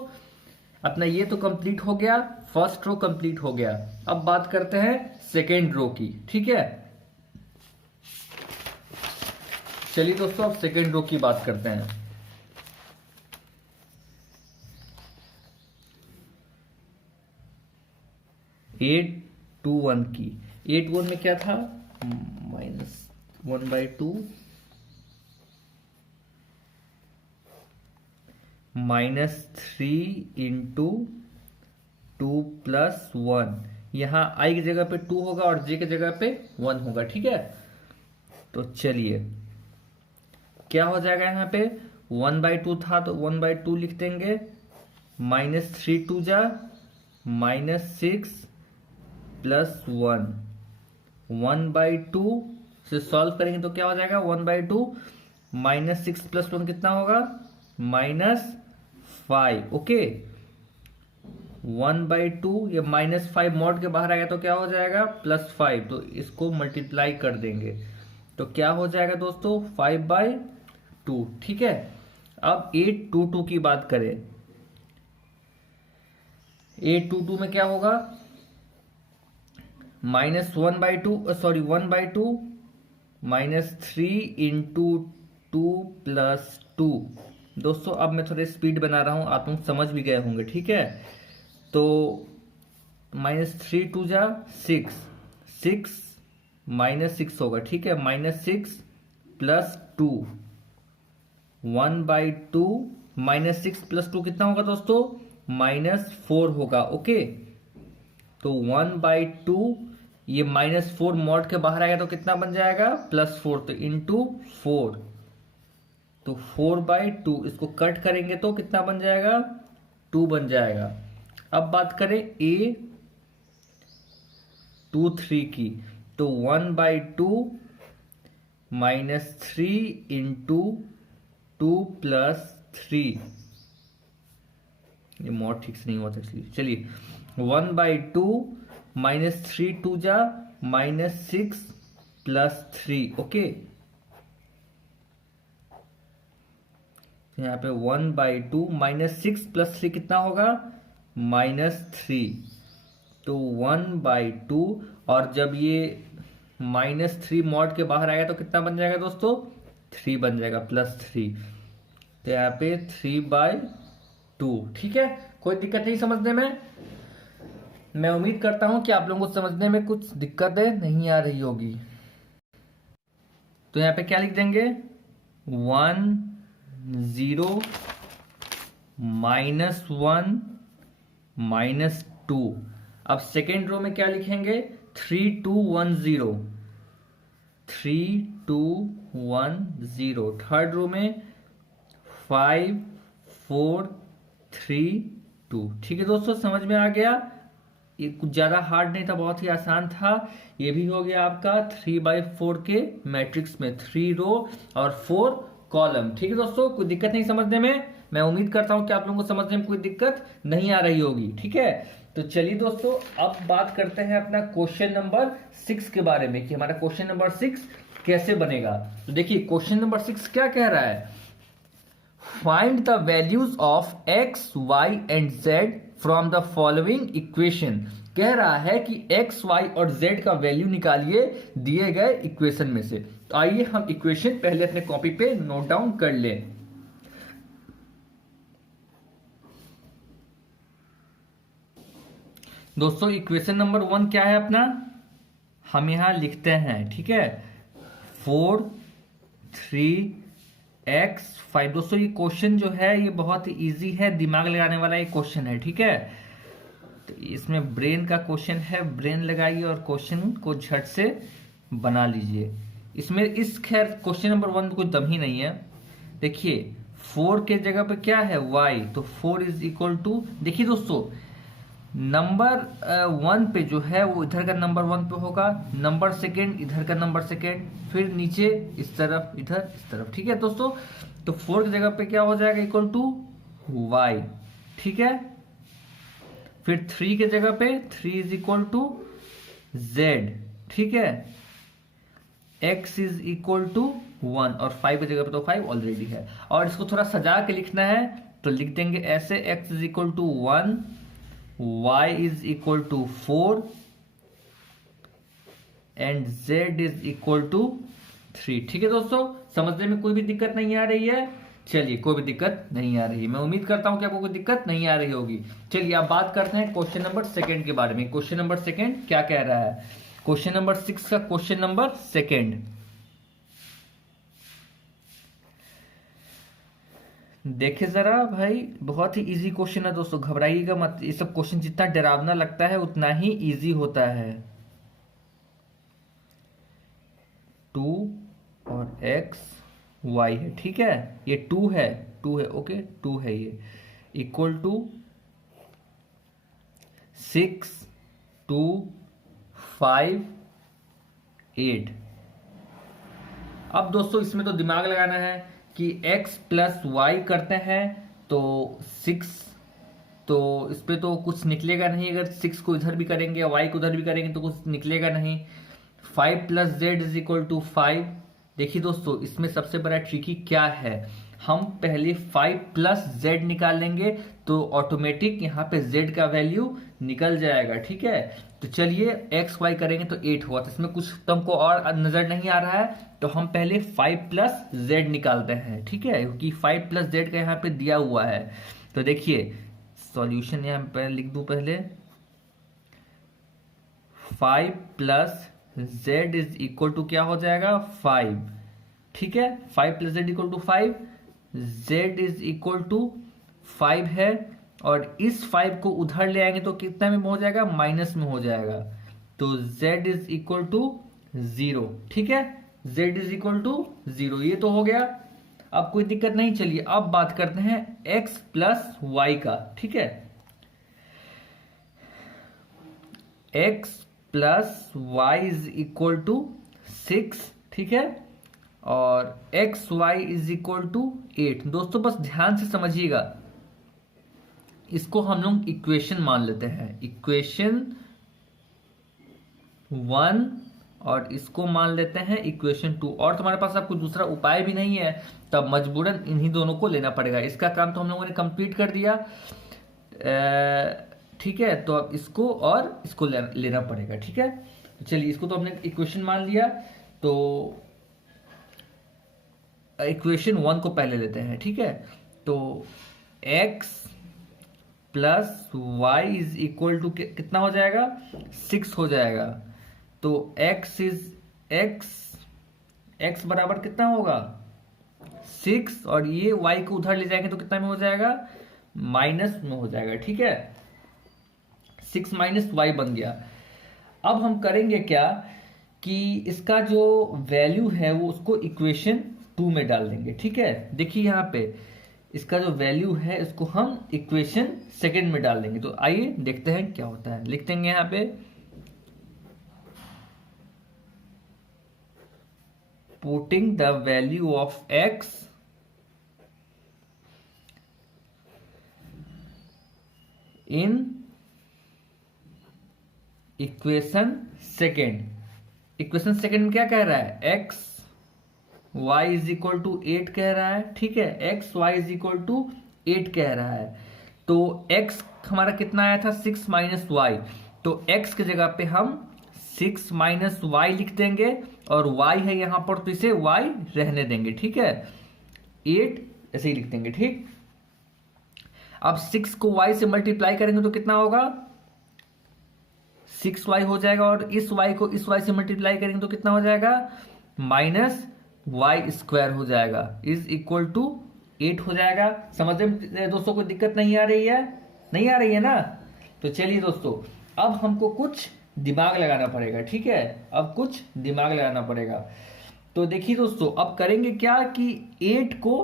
अपना ये तो कंप्लीट हो गया, फर्स्ट रो कंप्लीट हो गया। अब बात करते हैं सेकेंड रो की। ठीक है, चलिए दोस्तों, अब सेकेंड रो की बात करते हैं। A21 की। A21 में क्या था? -1/2 -3 इंटू 2 प्लस 1। यहाँ आई की जगह पे 2 होगा और जे की जगह पे 1 होगा। ठीक है, तो चलिए क्या हो जाएगा, यहाँ पे 1/2 था तो 1/2 लिख देंगे, -3 2 जा -6 +1, 1/2 से सॉल्व करेंगे तो क्या हो जाएगा, 1/2 -6 +1 कितना होगा, -5। ओके, 1/2 ये -5 मॉड के बाहर आएगा तो क्या हो जाएगा, +5, तो इसको मल्टीप्लाई कर देंगे तो क्या हो जाएगा दोस्तों, 5/2। ठीक है, अब 822 की बात करें, 822 में क्या होगा, -1/2 सॉरी 1/2 -3 × 2 + 2। दोस्तों अब मैं थोड़े स्पीड बना रहा हूं, आप लोग समझ भी गए होंगे। ठीक है, तो -3 2 जा 6, 6 -6 होगा। ठीक है, -6 + 2, 1/2 -6 + 2 कितना होगा दोस्तों, -4 होगा। ओके, तो 1/2 ये -4 मॉड के बाहर आएगा तो कितना बन जाएगा, +4, तो इंटू 4, तो 4/2 इसको कट करेंगे तो कितना बन जाएगा, 2 बन जाएगा। अब बात करें A23 की, तो 1/2 -3 × 2 + 3, ये मॉड ठीक से नहीं हुआ था इसलिए। चलिए 1/2 -3 2 जा -6 + 3। ओके, यहाँ पे 1/2 -6 + 3 कितना होगा, -3, तो 1/2, और जब ये -3 मॉड के बाहर आएगा तो कितना बन जाएगा दोस्तों, 3 बन जाएगा, +3, तो यहाँ पे 3/2। ठीक है, कोई दिक्कत नहीं समझने में। मैं उम्मीद करता हूं कि आप लोगों को समझने में कुछ दिक्कतें नहीं आ रही होगी। तो यहाँ पे क्या लिख देंगे, 1 0 -1 -2। अब सेकेंड रो में क्या लिखेंगे, 3 2 1 0, 3 2 1 0। थर्ड रो में 5 4 3 2। ठीक है दोस्तों, समझ में आ गया, ये कुछ ज्यादा हार्ड नहीं था, बहुत ही आसान था। ये भी हो गया आपका 3/4 के मैट्रिक्स में 3 रो और 4 कॉलम। ठीक है दोस्तों, कोई दिक्कत नहीं समझने में। मैं उम्मीद करता हूं कि आप लोगों को समझने में कोई दिक्कत नहीं आ रही होगी। ठीक है, तो चलिए दोस्तों अब बात करते हैं अपना क्वेश्चन नंबर 6 के बारे में, कि हमारा क्वेश्चन नंबर 6 कैसे बनेगा। तो देखिए क्वेश्चन नंबर 6 क्या कह रहा है, find the values of x, y and z from the following equation. कह रहा है कि x, y और z का वैल्यू निकालिए दिए गए इक्वेशन में से। तो आइए हम इक्वेशन पहले अपने कॉपी पे नोट डाउन कर लें। दोस्तों इक्वेशन नंबर 1 क्या है अपना, हम यहां लिखते हैं। ठीक है, 4 3 x 5। दोस्तों ये क्वेश्चन जो है ये बहुत ही इजी है, दिमाग लगाने वाला ये क्वेश्चन है। ठीक है, तो इसमें ब्रेन का क्वेश्चन है, ब्रेन लगाइए और क्वेश्चन को झट से बना लीजिए। इसमें इस खैर क्वेश्चन नंबर 1 में कोई दम ही नहीं है। देखिए 4 के जगह पे क्या है, y, तो 4 = देखिए दोस्तों नंबर 1 पे जो है वो इधर का नंबर 1 पे होगा, नंबर सेकेंड इधर का नंबर सेकेंड, फिर नीचे इस तरफ, इधर इस तरफ। ठीक है दोस्तों, तो 4 की जगह पे क्या हो जाएगा, =y। ठीक है, फिर 3 के जगह पे 3 = z। ठीक है, x =1 और 5 की जगह पे तो 5 ऑलरेडी है। और इसको थोड़ा सजा के लिखना है तो लिख देंगे ऐसे, x =1, y =4 एंड z =3। ठीक है दोस्तों, समझने में कोई भी दिक्कत नहीं आ रही है। चलिए कोई भी दिक्कत नहीं आ रही है, मैं उम्मीद करता हूं कि आपको कोई दिक्कत नहीं आ रही होगी। चलिए अब बात करते हैं क्वेश्चन नंबर 2 के बारे में। क्वेश्चन नंबर 2 क्या कह रहा है, क्वेश्चन नंबर 6 का क्वेश्चन नंबर 2। देखिए जरा भाई, बहुत ही इजी क्वेश्चन है दोस्तों, घबराइएगा मत। ये सब क्वेश्चन जितना डरावना लगता है उतना ही इजी होता है। 2 और एक्स वाई है, ठीक है। ये 2 है, 2 है, ओके 2 है, ये इक्वल टू 6 2 5 8। अब दोस्तों इसमें तो दिमाग लगाना है कि x प्लस वाई करते हैं तो 6, तो इस पे तो कुछ निकलेगा नहीं। अगर 6 को इधर भी करेंगे या y को उधर भी करेंगे तो कुछ निकलेगा नहीं। 5 plus z is equal to 5। देखिए दोस्तों इसमें सबसे बड़ा ट्रिकी क्या है, हम पहले 5 प्लस जेड निकाल लेंगे तो ऑटोमेटिक यहाँ पे जेड का वैल्यू निकल जाएगा, ठीक है। तो चलिए एक्स वाई करेंगे तो 8 हुआ, तो इसमें कुछ तुमको और नजर नहीं आ रहा है, तो हम पहले 5 प्लस जेड निकालते हैं, ठीक है, क्योंकि 5 प्लस जेड का यहाँ पे दिया हुआ है। तो देखिए सॉल्यूशन यहाँ पे लिख दूं पहले, 5 plus z is equal to क्या हो जाएगा 5, ठीक है। 5 plus z equal to 5, z is equal to 5 है, और इस 5 को उधर ले आएंगे तो कितना में हो जाएगा, माइनस में हो जाएगा। तो z इज इक्वल टू 0, ठीक है, z इज इक्वल टू 0, ये तो हो गया। अब कोई दिक्कत नहीं। चलिए अब बात करते हैं x प्लस वाई का, ठीक है। x plus y is equal to 6, ठीक है, और x y is equal to 8। दोस्तों बस ध्यान से समझिएगा, इसको हम लोग इक्वेशन मान लेते हैं, इक्वेशन 1, और इसको मान लेते हैं इक्वेशन 2, और तुम्हारे पास अब कोई दूसरा उपाय भी नहीं है, तब मजबूरन इन्हीं दोनों को लेना पड़ेगा। इसका काम तो हम लोगों ने कंप्लीट कर दिया, ठीक है, तो अब इसको और इसको लेना पड़ेगा, ठीक है। तो चलिए इसको तो हमने इक्वेशन मान लिया, तो इक्वेशन 1 को पहले लेते हैं, ठीक है। तो x plus y is equal to कितना हो जाएगा, 6 हो जाएगा। तो x बराबर कितना होगा 6, और ये y को उधर ले जाएंगे तो कितना में हो जाएगा, माइनस में हो जाएगा, ठीक है। 6 माइनस वाई बन गया। अब हम करेंगे क्या कि इसका जो वैल्यू है वो उसको इक्वेशन 2 में डाल देंगे, ठीक है। देखिए यहाँ पे इसका जो वैल्यू है इसको हम इक्वेशन 2 में डाल देंगे। तो आइए देखते हैं क्या होता है। लिख देंगे यहाँ पे putting the value of x in equation 2। Equation 2 में क्या कह रहा है, x y is equal to 8 कह रहा है, ठीक है, x y is equal to 8 कह रहा है। तो x हमारा कितना आया था 6 माइनस वाई, तो x की जगह पे हम 6 माइनस वाई लिख देंगे, और y है यहां पर तो इसे y रहने देंगे, ठीक है, 8 ऐसे ही लिख देंगे, ठीक। अब 6 को y से मल्टीप्लाई करेंगे तो कितना होगा 6y हो जाएगा, और इस y को इस y से मल्टीप्लाई करेंगे तो कितना हो जाएगा माइनस वाई स्क्वायर हो जाएगा, इज इक्वल टू 8 हो जाएगा। समझ में दोस्तों कोई दिक्कत नहीं आ रही है, नहीं आ रही है ना। तो चलिए दोस्तों अब हमको कुछ दिमाग लगाना पड़ेगा, ठीक है, अब कुछ दिमाग लगाना पड़ेगा। तो देखिए दोस्तों अब करेंगे क्या कि 8 को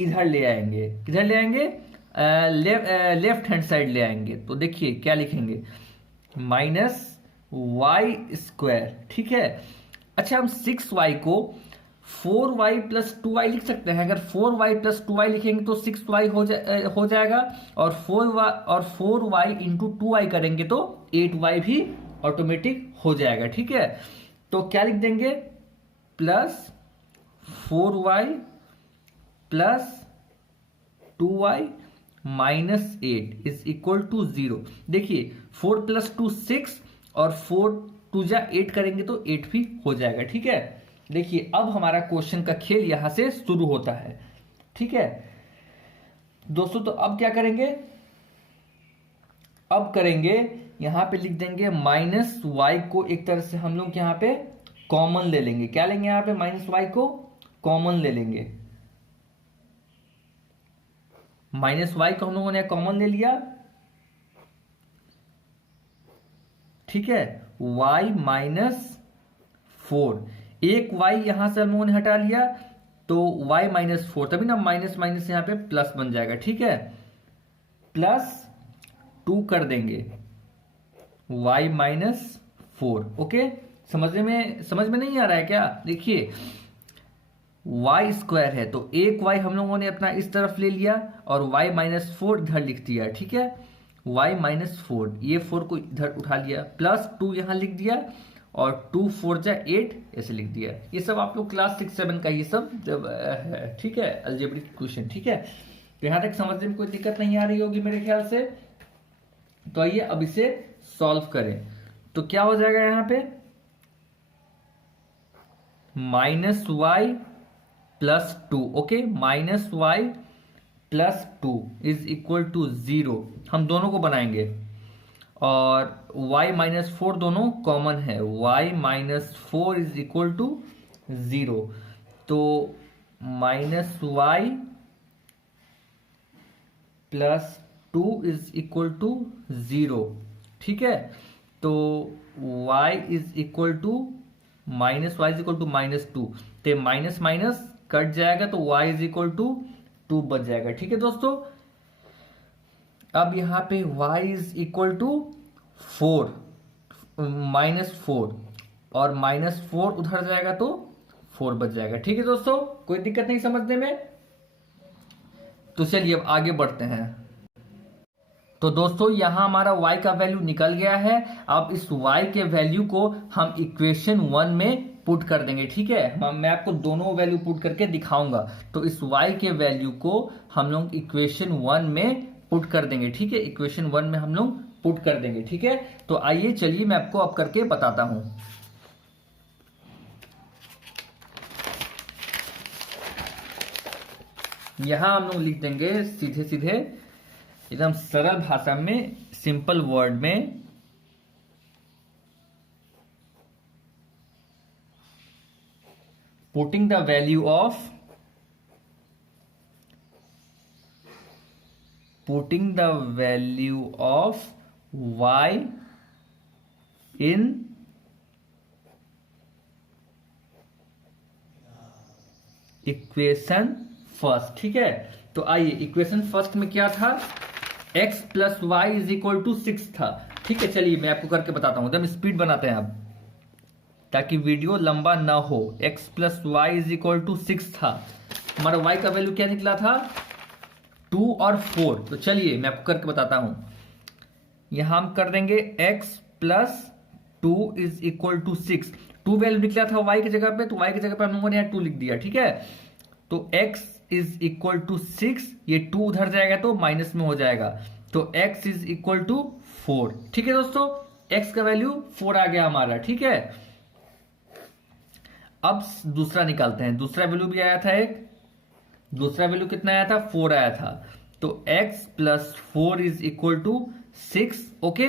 इधर ले आएंगे, किधर ले आएंगे, लेफ्ट हैंड साइड ले आएंगे। तो देखिए क्या लिखेंगे, माइनस वाई स्क्वायर, ठीक है। अच्छा हम 6y को 4y प्लस 2y लिख सकते हैं। अगर 4y प्लस 2y लिखेंगे तो 6y हो जाएगा, और 4y इंटू 2y करेंगे तो 8y भी ऑटोमेटिक हो जाएगा, ठीक है। तो क्या लिख देंगे, plus 4y plus 2y minus 8 is equal to 0। देखिए 4 प्लस 2 6, और 4 2 जा 8 करेंगे तो 8 भी हो जाएगा, ठीक है। देखिए अब हमारा क्वेश्चन का खेल यहां से शुरू होता है, ठीक है दोस्तों। तो अब क्या करेंगे, अब करेंगे यहां पे लिख देंगे माइनस वाई को एक तरह से हम लोग यहां पे कॉमन ले लेंगे। क्या लेंगे यहां पे, माइनस वाई को कॉमन ले लेंगे। माइनस वाई को हम लोगों ने कॉमन ले लिया, ठीक है, y माइनस 4 एक y यहां से हम लोगों ने हटा लिया तो y माइनस 4, तभी ना माइनस माइनस यहां पे प्लस बन जाएगा, ठीक है, +2 कर देंगे y माइनस 4। ओके, समझ में नहीं आ रहा है क्या? देखिए y स्क्वायर है तो एक y हम लोगों ने अपना इस तरफ ले लिया और y माइनस 4 इधर लिख दिया, ठीक है, y माइनस 4, ये 4 को इधर उठा लिया, +2 यहां लिख दिया और 2 4 जा 8 ऐसे लिख दिया। ये सब आप लोग क्लास 6-7 का ये सब है, ठीक है, अलजेब्रिक क्वेश्चन, ठीक है। तो यहां तक समझने में कोई दिक्कत नहीं आ रही होगी मेरे ख्याल से। तो आइए अब इसे सॉल्व करें। तो क्या हो जाएगा यहां पे, -y +2, okay, -y +2 is equal to 0, हम दोनों को बनाएंगे और y माइनस 4 दोनों कॉमन है, y minus 4 is equal to 0, तो -y +2 इज इक्वल टू 0, ठीक है। तो y is equal to -y is equal to -2, तो माइनस माइनस कट जाएगा तो y इज इक्वल टू 2 बच जाएगा, ठीक है दोस्तों। अब यहां पे y इज इक्वल टू 4, -4 और -4 उधर जाएगा तो 4 बच जाएगा, ठीक है दोस्तों, कोई दिक्कत नहीं समझने में। तो चलिए अब आगे बढ़ते हैं। तो दोस्तों यहां हमारा y का वैल्यू निकल गया है। अब इस y के वैल्यू को हम इक्वेशन 1 में पुट कर देंगे, ठीक है, मैं आपको दोनों वैल्यू पुट करके दिखाऊंगा। तो इस y के वैल्यू को हम लोग इक्वेशन 1 में पुट कर देंगे, ठीक है, इक्वेशन 1 में हम लोग पुट कर देंगे, ठीक है। तो आइए चलिए मैं आपको अब करके बताता हूं। यहां हम लोग लिख देंगे सीधे सीधे एकदम सरल भाषा में, सिंपल वर्ड में, putting the value of y in equation first, ठीक है। तो आइए इक्वेशन फर्स्ट में क्या था, x plus y is equal to 6 था, ठीक है। चलिए मैं आपको करके बताता हूं, एकदम स्पीड बनाते हैं अब ताकि वीडियो लंबा ना हो। x plus y is equal to 6 था, हमारा y का वैल्यू क्या निकला था, 2 और 4। तो चलिए मैं आपको करके बताता हूं। यहां हम कर देंगे x plus 2 is equal to 6, 2 value निकला था y की जगह पे, तो y की जगह पे हम लोगों ने यहाँ 2 लिख दिया, ठीक है। तो x इज इक्वल टू 6, ये 2 उधर जाएगा तो माइनस में हो जाएगा, तो x इज इक्वल टू 4, ठीक है दोस्तों, x का वैल्यू 4 आ गया हमारा, ठीक है। अब दूसरा निकालते हैं, दूसरा वैल्यू भी आया था एक, दूसरा वैल्यू कितना आया था, 4 आया था, तो x plus 4 is equal to 6, okay,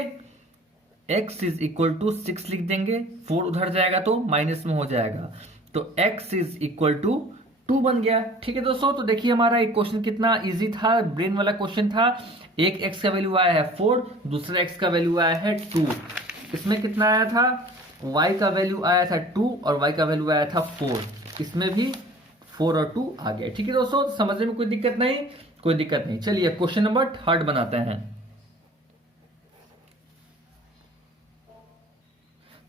x is equal to 6 लिख देंगे, 4 उधर जाएगा तो माइनस में हो जाएगा, तो x इज इक्वल टू 2 बन गया, ठीक है दोस्तों। तो देखिए हमारा एक क्वेश्चन कितना इजी था, ब्रेन वाला क्वेश्चन था। एक x का वैल्यू आया है 4, दूसरा x का वैल्यू आया है 2, इसमें कितना आया था, y का वैल्यू आया था 2 और y का वैल्यू आया था 4, इसमें भी 4 और 2 आ गया, ठीक है दोस्तों, समझने में कोई दिक्कत नहीं, कोई दिक्कत नहीं। चलिए क्वेश्चन नंबर 3 बनाते हैं।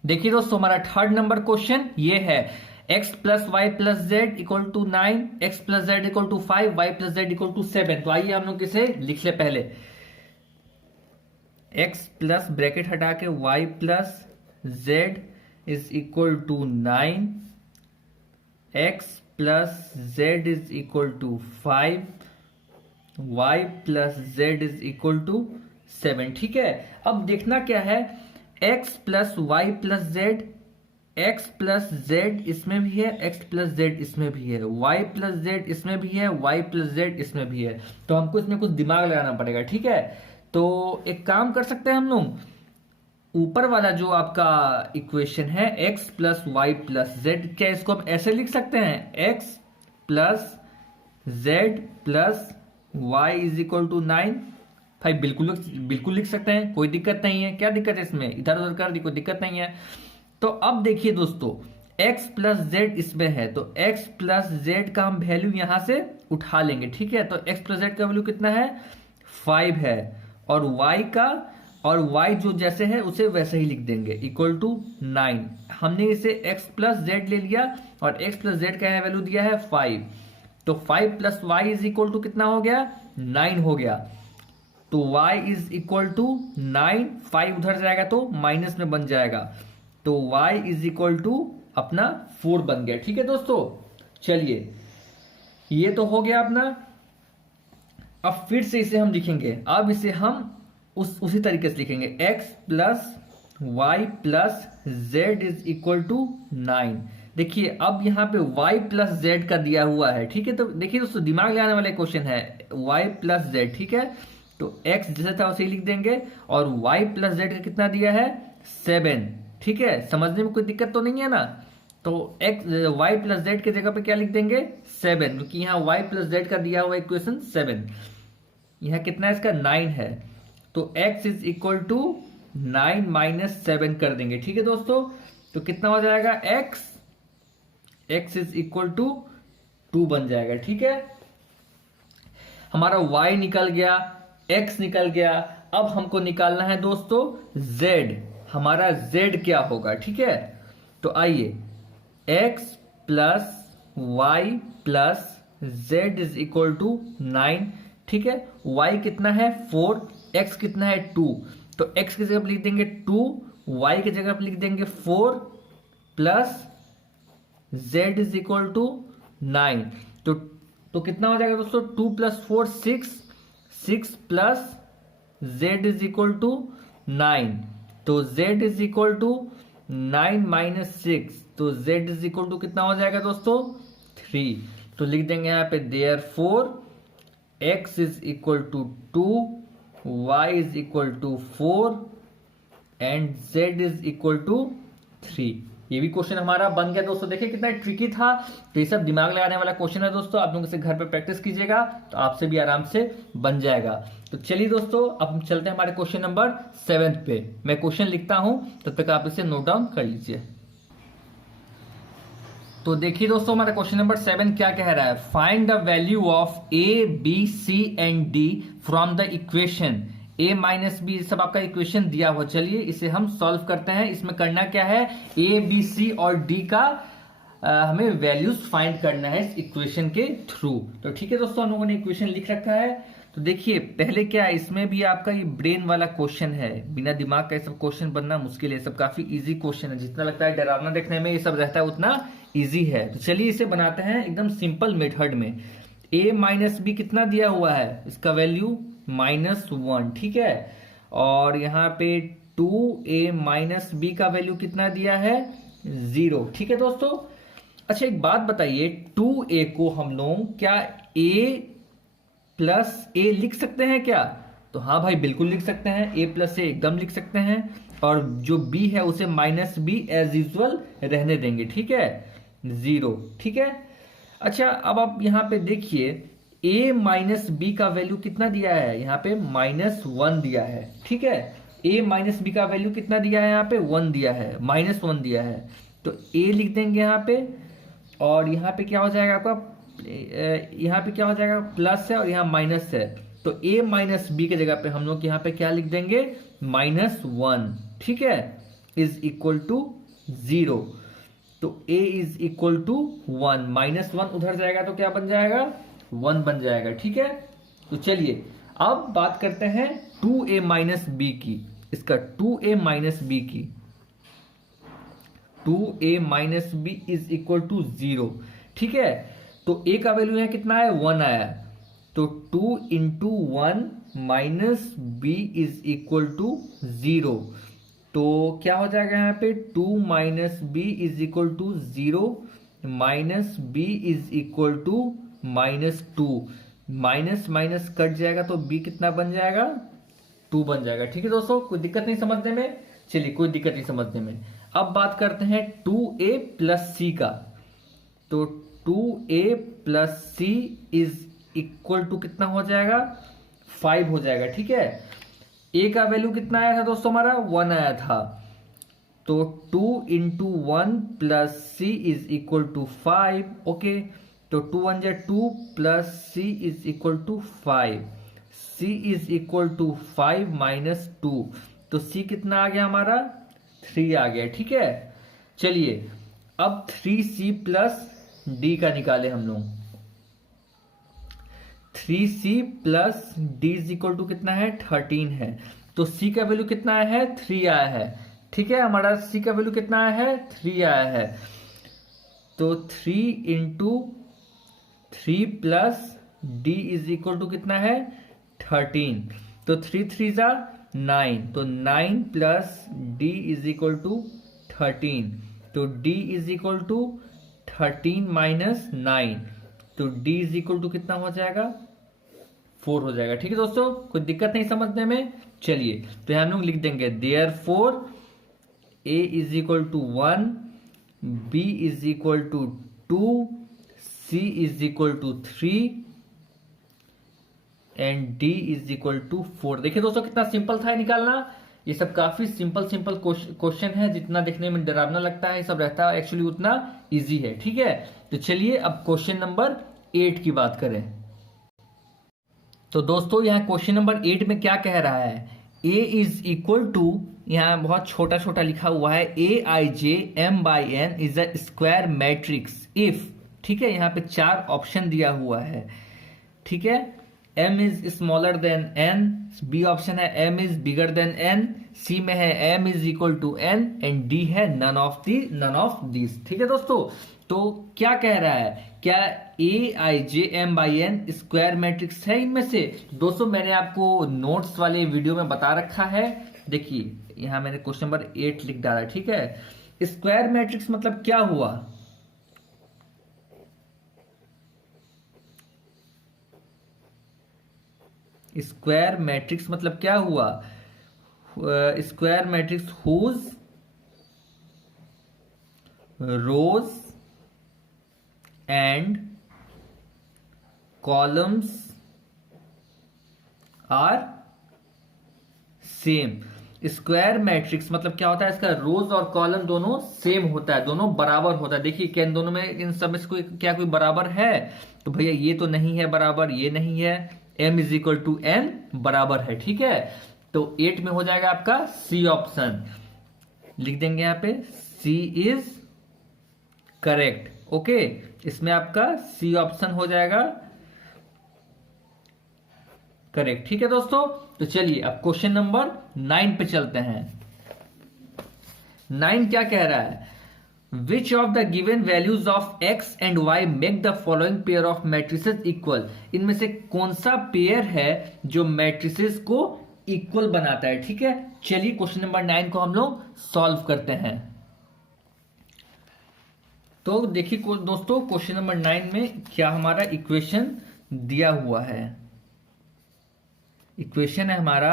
देखिए दोस्तों हमारा 3rd नंबर क्वेश्चन ये है, x plus y plus z equal to 9, x plus z equal to 5, y plus z equal to 7। तो आइए हम लोग इसे लिख ले पहले, x प्लस ब्रैकेट हटा के y plus z is equal to 9, x plus z is equal to 5, y plus z is equal to 7, ठीक है। अब देखना क्या है, x plus y plus z, x plus z इसमें भी है, x प्लस जेड इसमें भी है, y प्लस जेड इसमें भी है, y प्लस जेड इसमें भी है, तो हमको इसमें कुछ दिमाग लगाना पड़ेगा, ठीक है। तो एक काम कर सकते हैं हम लोग, ऊपर वाला जो आपका इक्वेशन है x plus y plus z, क्या इसको हम ऐसे लिख सकते हैं, x plus z plus y is equal to 9, भाई बिल्कुल लिख सकते हैं, कोई दिक्कत नहीं है, क्या दिक्कत है इसमें, इधर उधर कर दी कोई दिक्कत नहीं है। तो अब देखिए दोस्तों, x प्लस जेड इसमें है, तो x प्लस जेड का हम वैल्यू यहां से उठा लेंगे, ठीक है। तो x प्लस जेड का वैल्यू कितना है, 5 है, और y जो जैसे है उसे वैसे ही लिख देंगे, इक्वल टू 9। हमने इसे x प्लस जेड ले लिया और x प्लस जेड का वैल्यू दिया है 5, तो 5 plus y is equal to कितना हो गया, 9 हो गया। तो y इज इक्वल टू 9, 5 उधर जाएगा तो माइनस में बन जाएगा, तो y इज इक्वल टू अपना 4 बन गया, ठीक है दोस्तों। चलिए ये तो हो गया अपना। अब फिर से इसे हम लिखेंगे, अब इसे हम उसी तरीके से लिखेंगे, x plus y plus z is equal to 9। देखिए अब यहाँ पे y प्लस जेड का दिया हुआ है, ठीक है। तो देखिए दोस्तों दिमाग लगाने वाला क्वेश्चन है, y प्लस जेड, ठीक है। तो x जैसा था उसे लिख देंगे, और y प्लस जेड का कितना दिया है, 7, ठीक है। समझने में कोई दिक्कत तो नहीं है ना। तो y प्लस जेड की जगह पे क्या लिख देंगे, 7, क्योंकि यहाँ y प्लस जेड का दिया हुआ इक्वेशन 7, यहाँ कितना है इसका 9 है। तो x is equal to 9 minus 7 कर देंगे, ठीक है दोस्तों। तो कितना हो जाएगा, x इज इक्वल टू 2 बन जाएगा, ठीक है। हमारा y निकल गया, x निकल गया। अब हमको निकालना है दोस्तों z, हमारा z क्या होगा, ठीक है। तो आइए, x plus y plus z is equal to 9, ठीक है। y कितना है 4, x कितना है 2, तो x की जगह पर लिख देंगे 2, y की जगह पर लिख देंगे 4 plus z is equal to 9। तो कितना हो जाएगा दोस्तों, 2 plus 4 6 plus z is equal to 9। तो z is equal to 9 minus 6, तो z इज इक्वल टू कितना हो जाएगा दोस्तों, 3। तो लिख देंगे यहाँ पे therefore x is equal to 2, y is equal to 4 and z is equal to 3। ये भी क्वेश्चन हमारा बन गया दोस्तों। देखिए कितना ट्रिकी था। तो ये सब दिमाग लगाने वाला क्वेश्चन है दोस्तों, आप लोग इसे घर पे प्रैक्टिस कीजिएगा तो आपसे भी आराम से बन जाएगा। तो चलिए दोस्तों अब हम चलते हैं हमारे क्वेश्चन नंबर 7 पे। मैं क्वेश्चन लिखता हूं, तब तक आप इसे नोट डाउन कर लीजिए। तो देखिए दोस्तों हमारा क्वेश्चन नंबर 7 क्या कह रहा है, find the value of a b c and d from the equation a minus b, सब आपका इक्वेशन दिया हुआ। चलिए इसे हम सॉल्व करते हैं। इसमें करना क्या है, a b c और d का हमें वैल्यूज फाइंड करना है इस इक्वेशन के थ्रू। तो ठीक है दोस्तों, हम लोगों ने इक्वेशन लिख रखा है। तो देखिए पहले क्या है, इसमें भी आपका ये ब्रेन वाला क्वेश्चन है, बिना दिमाग का ये सब क्वेश्चन बनना मुश्किल है। सब काफी इजी क्वेश्चन है, जितना लगता है डरावना देखने में ये सब रहता है उतना इजी है। तो चलिए इसे बनाते हैं एकदम सिंपल मेथड में। a माइनस बी कितना दिया हुआ है, इसका वैल्यू -1, ठीक है। और यहाँ पे 2a माइनस बी का वैल्यू कितना दिया है, 0, ठीक है दोस्तों। अच्छा एक बात बताइए, 2a को हम लोग क्या a प्लस a लिख सकते हैं क्या? तो हाँ भाई बिल्कुल लिख सकते हैं, a प्लस a एकदम लिख सकते हैं। और जो b है उसे -b एज यूजुअल रहने देंगे, ठीक है, 0, ठीक है। अच्छा अब आप यहाँ पे देखिए a माइनस बी का वैल्यू कितना दिया है, यहाँ पे -1 दिया है, ठीक है। a माइनस बी का वैल्यू कितना दिया है, यहाँ पे 1 दिया है, -1 दिया है। तो a लिख देंगे यहाँ पे, और यहाँ पे क्या हो जाएगा आपका, यहाँ पे क्या हो जाएगा, प्लस है और यहाँ माइनस है। तो a माइनस बी के जगह पे हम लोग यहाँ पे क्या लिख देंगे, -1, ठीक है, इज इक्वल टू 0। तो a इज इक्वल टू 1, -1 उधर जाएगा तो क्या बन जाएगा, 1 बन जाएगा, ठीक है। तो चलिए अब बात करते हैं 2a माइनस बी की, इसका 2a माइनस बी की। 2a minus b is equal to 0, ठीक है। तो a का वैल्यू यहाँ कितना है, 1 आया, तो 2 into 1 minus b is equal to 0। तो क्या हो जाएगा यहाँ पे, 2 minus b is equal to 0 minus b is equal to -2। Minus minus cut जाएगा तो b कितना बन जाएगा, 2 बन जाएगा, ठीक है दोस्तों। कोई दिक्कत नहीं समझने में, चलिए कोई दिक्कत नहीं समझने में। अब बात करते हैं 2a प्लस सी का। तो 2a plus C is equal to कितना हो जाएगा, 5 हो जाएगा, ठीक है। a का वैल्यू कितना आया था दोस्तों, हमारा 1 आया था। तो 2 into 1 plus C is equal to 5। Okay, तो 2 1 जा 2 plus C is equal to 5। C is equal to 5 minus 2, तो सी कितना आ गया हमारा 3 आ गया। ठीक है, चलिए अब 3c प्लस डी का निकाले हम लोग। 3c plus d is equal to कितना है 13 है, तो c का वैल्यू कितना आया है 3 आया है। ठीक है, हमारा c का वैल्यू कितना आया है 3 आया है, तो 3 into 3 plus d is equal to कितना है 13, तो 3 3 जा 9, तो 9 plus d is equal to 13, तो d is equal to 13 minus 9, तो d इज इक्वल टू कितना हो जाएगा 4 हो जाएगा। ठीक है दोस्तों, कोई दिक्कत नहीं समझने में। चलिए तो हम लोग लिख देंगे therefore a is equal to 1, b is equal to 2, c is equal to 3 and d is equal to 4। देखिए दोस्तों कितना सिंपल था निकालना। ये सब काफी सिंपल क्वेश्चन है, जितना देखने में डरावना लगता है ये सब रहता है एक्चुअली उतना इजी है। ठीक है, तो चलिए अब क्वेश्चन नंबर 8 की बात करें। तो दोस्तों यहाँ क्वेश्चन नंबर 8 में क्या कह रहा है, a इज इक्वल टू, यहाँ बहुत छोटा छोटा लिखा हुआ है, a i j m by n is a square matrix if. ठीक है, यहाँ पे 4 ऑप्शन दिया हुआ है। ठीक है, m is smaller than n, b option है m is bigger than n, c में है m is equal to n and d है नन ऑफ दिस। ठीक है दोस्तों, तो क्या कह रहा है, क्या a i j m by n square matrix है इनमें से। दोस्तों मैंने आपको नोट्स वाले वीडियो में बता रखा है, देखिए यहां मैंने क्वेश्चन नंबर 8 लिख डाला। ठीक है, स्क्वायर मैट्रिक्स मतलब क्या हुआ, स्क्वायर मैट्रिक्स मतलब क्या हुआ, square matrix whose rows and columns are same. Square matrix मतलब क्या होता है, इसका रोज और कॉलम दोनों सेम होता है, दोनों बराबर होता है। देखिए क्या इन दोनों में, इन सब में क्या कोई बराबर है, तो भैया ये तो नहीं है बराबर, ये नहीं है, m is equal to n बराबर है। ठीक है, तो 8 में हो जाएगा आपका C ऑप्शन, लिख देंगे यहाँ पे C इज करेक्ट। ओके, इसमें आपका C ऑप्शन हो जाएगा करेक्ट। ठीक है दोस्तों, तो चलिए अब क्वेश्चन नंबर 9 पे चलते हैं। 9 क्या कह रहा है, Which of the given values of x and y make the following pair of matrices equal? इनमें से कौन सा पेयर है जो मैट्रिसेस को इक्वल बनाता है। ठीक है, चलिए क्वेश्चन नंबर 9 को हम लोग सॉल्व करते हैं। तो देखिए दोस्तों क्वेश्चन नंबर 9 में क्या हमारा इक्वेशन दिया हुआ है। इक्वेशन है हमारा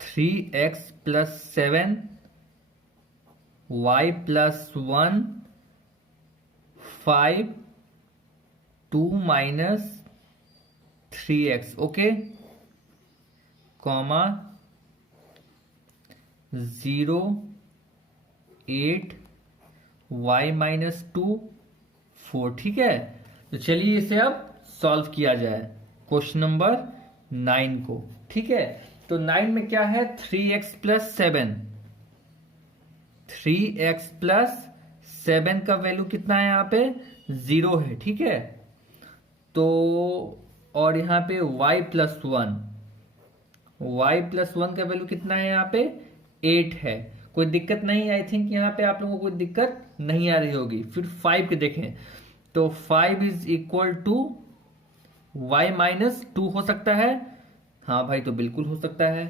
3x plus 7 y plus 1 5 2 minus 3x। Okay, comma 0 8 y minus 2 4। ठीक है, तो चलिए इसे अब सॉल्व किया जाए क्वेश्चन नंबर 9 को। ठीक है, तो 9 में क्या है, 3x प्लस 7, 3x प्लस 7 का वैल्यू कितना है यहाँ पे 0 है। ठीक है, तो और यहाँ पे y प्लस 1, y प्लस 1 का वैल्यू कितना है यहाँ पे 8 है। कोई दिक्कत नहीं, आई थिंक यहाँ पे आप लोगों को कोई दिक्कत नहीं आ रही होगी। फिर 5 के देखें, तो 5 is equal to y minus 2 हो सकता है। हाँ भाई, तो बिल्कुल हो सकता है।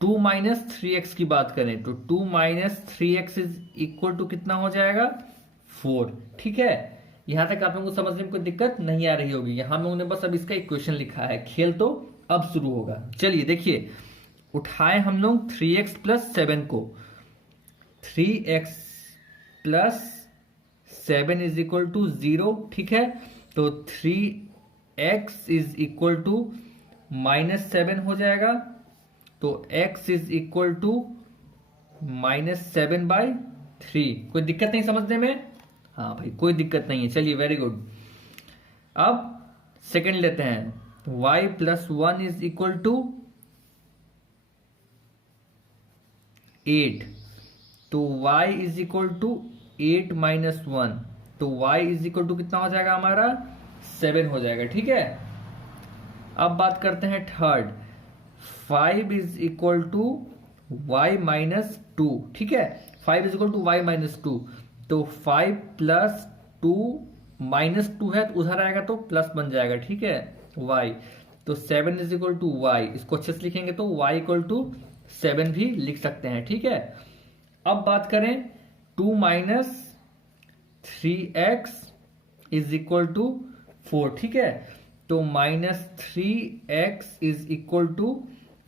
2 माइनस 3x की बात करें तो 2 minus 3x is equal to कितना हो जाएगा 4। ठीक है, यहां तक आप लोगों को समझने में कोई दिक्कत नहीं आ रही होगी। यहां हम लोगों ने बस अब इसका इक्वेशन लिखा है, खेल तो अब शुरू होगा। चलिए देखिए, उठाए हम लोग 3x प्लस 7 को, 3x plus 7 is equal to 0। ठीक है, तो 3x इज इक्वल टू -7 हो जाएगा, तो x इज इक्वल टू -7/3। कोई दिक्कत नहीं समझने में? हाँ भाई, कोई दिक्कत नहीं है। चलिए, वेरी गुड। अब सेकंड लेते हैं, y + 1 इज इक्वल टू 8। तो y इज इक्वल टू 8 - 1, तो y इज इक्वल टू कितना हो जाएगा हमारा? 7 हो जाएगा। ठीक है, अब बात करते हैं third, 5 is equal to y - 2। ठीक है, 5 इज इक्वल टू y - 2, तो 5 + 2 -2 है, तो उधर आएगा तो प्लस बन जाएगा। ठीक है, y, तो 7 इज इक्वल टू y, इसको अच्छे से लिखेंगे तो y इक्वल टू 7 भी लिख सकते हैं। ठीक है, अब बात करें 2 - 3x इज इक्वल टू 4। ठीक है, तो -3x इज इक्वल टू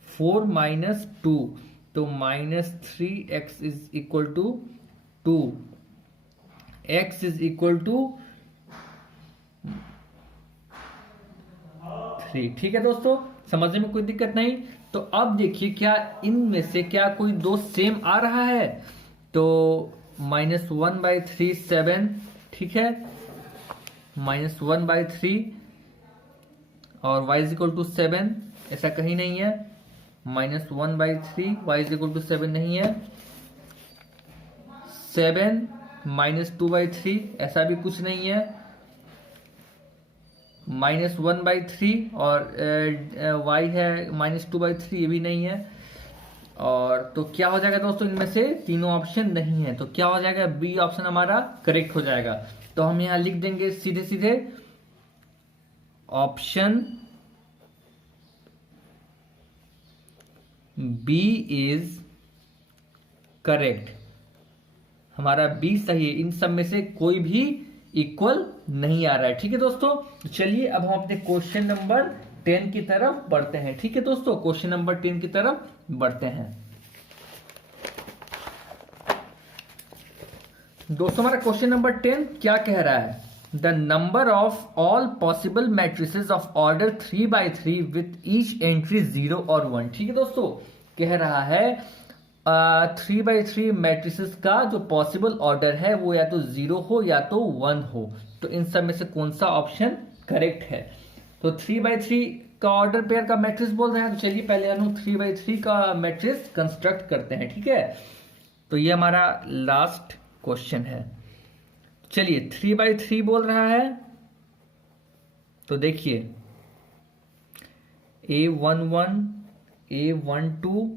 4 - 2, तो -3x is equal to 2, x is equal to 3। ठीक है दोस्तों, समझने में कोई दिक्कत नहीं। तो अब देखिए, क्या इनमें से क्या कोई दो सेम आ रहा है? तो -1/3 7, ठीक है, -1/3 और y इज इक्वल टू 7, ऐसा कहीं नहीं है। -1/3 y इज इक्वल टू 7 नहीं है। 7 -2/3, ऐसा भी कुछ नहीं है। -1/3 और y है -2/3, ये भी नहीं है। और तो क्या हो जाएगा दोस्तों, इनमें से तीनों ऑप्शन नहीं है, तो क्या हो जाएगा? बी ऑप्शन हमारा करेक्ट हो जाएगा। तो हम यहां लिख देंगे सीधे सीधे, ऑप्शन बी इज करेक्ट। हमारा बी सही है, इन सब में से कोई भी इक्वल नहीं आ रहा है। ठीक है दोस्तों, तो चलिए अब हम अपने क्वेश्चन नंबर 10 की तरफ बढ़ते हैं। ठीक है दोस्तों, क्वेश्चन नंबर 10 की तरफ बढ़ते हैं। दोस्तों, हमारा क्वेश्चन नंबर 10 क्या कह रहा है? The number of all possible matrices of order 3/3 with each entry 0 और 1। ठीक है दोस्तों, कह रहा है 3/3 मैट्रिसेस का जो पॉसिबल ऑर्डर है वो या तो 0 हो या तो 1 हो। तो इन सब में से कौन सा ऑप्शन करेक्ट है? तो 3/3 का ऑर्डर पेयर का मैट्रिक्स बोल रहे हैं, तो चलिए पहले हम 3/3 का मैट्रिक्स कंस्ट्रक्ट करते हैं। ठीक है, तो ये हमारा लास्ट क्वेश्चन है। चलिए, 3/3 बोल रहा है, तो देखिए A11, A12,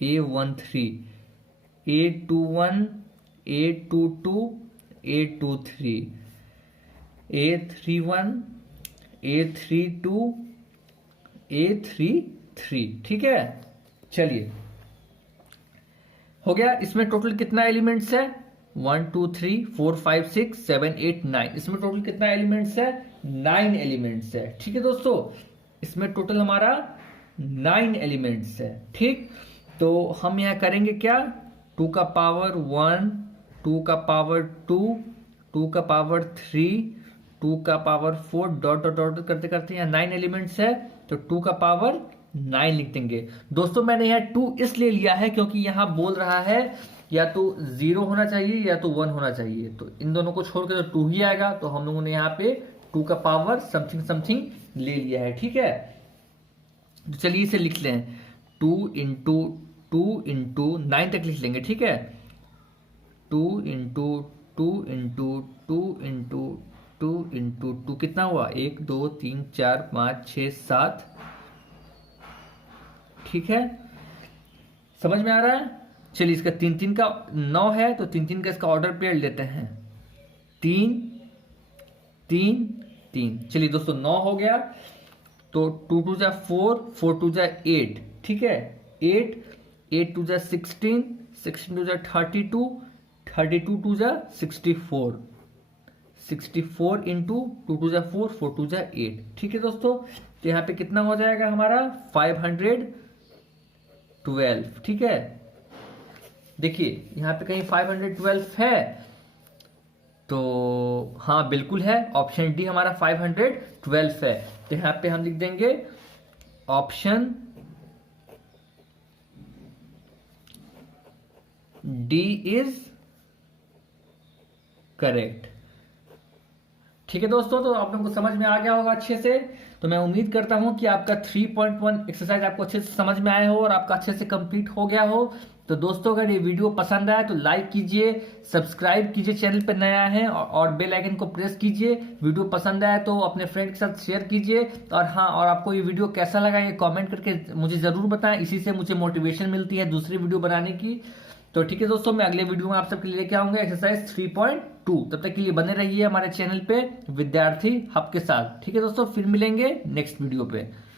A13, A21, A22, A23, A31, A32, A33। ठीक है, चलिए हो गया। इसमें टोटल कितना एलिमेंट्स है? 1 2 3 4 5 6 7 8 9। इसमें टोटल कितना एलिमेंट्स है? 9 एलिमेंट्स है। ठीक है दोस्तों, इसमें टोटल हमारा 9 एलिमेंट्स है। ठीक, तो हम यहां करेंगे क्या? 2 का पावर 1, 2 का पावर 2, 2 का पावर 3, 2 का पावर 4, डॉट डॉट डॉट करते करते यहाँ 9 एलिमेंट्स है, तो 2 का पावर 9 लिख देंगे। दोस्तों, मैंने यहाँ 2 इसलिए लिया है क्योंकि यहाँ बोल रहा है या तो 0 होना चाहिए या तो 1 होना चाहिए, तो इन दोनों को छोड़ के तो 2 ही आएगा। तो हम लोगों ने यहाँ पे 2 का पावर समथिंग समथिंग ले लिया है। ठीक है, तो चलिए इसे लिख लें, 2 इंटू 2 इंटू 9 तक लिख लेंगे। ठीक है, 2 इंटू 2 इंटू 2 इंटू 2 इंटू 2 कितना हुआ? 1 2 3 4 5 6 7। ठीक है, समझ में आ रहा है? चलिए, इसका 3 3 का 9 है, तो 3 3 का इसका ऑर्डर पेयर लेते हैं, 3 3 3। चलिए दोस्तों, 9 हो गया, तो 2 2 जा 4, 4 2 जा 8। ठीक है, 8 8 2 जा 16, 16 2 जा 32, 32 2 जा 64, 64 इंटू 2 2 जा 4, 4 2 जा 8। ठीक है दोस्तों, तो यहाँ पे कितना हो जाएगा हमारा? 512। ठीक है, देखिए यहाँ पे कहीं 512 है, तो हाँ बिल्कुल है, ऑप्शन डी हमारा 512 है। तो यहाँ पे हम लिख देंगे ऑप्शन डी इज करेक्ट। ठीक है दोस्तों, तो आप लोगों को समझ में आ गया होगा अच्छे से। तो मैं उम्मीद करता हूं कि आपका 3.1 एक्सरसाइज आपको अच्छे से समझ में आए हो और आपका अच्छे से कंप्लीट हो गया हो। तो दोस्तों अगर ये वीडियो पसंद आया तो लाइक कीजिए, सब्सक्राइब कीजिए चैनल पर नया है, और बेल आइकन को प्रेस कीजिए। वीडियो पसंद आया तो अपने फ्रेंड के साथ शेयर कीजिए। और हाँ, और आपको ये वीडियो कैसा लगा ये कमेंट करके मुझे जरूर बताएं, इसी से मुझे मोटिवेशन मिलती है दूसरी वीडियो बनाने की। तो ठीक है दोस्तों, मैं अगले वीडियो में आप सबके लिए लेके आऊंगा एक्सरसाइज 3.2। तब तक के लिए बने रहिए हमारे चैनल पे विद्यार्थी हब के साथ। ठीक है दोस्तों, फिर मिलेंगे नेक्स्ट वीडियो पे।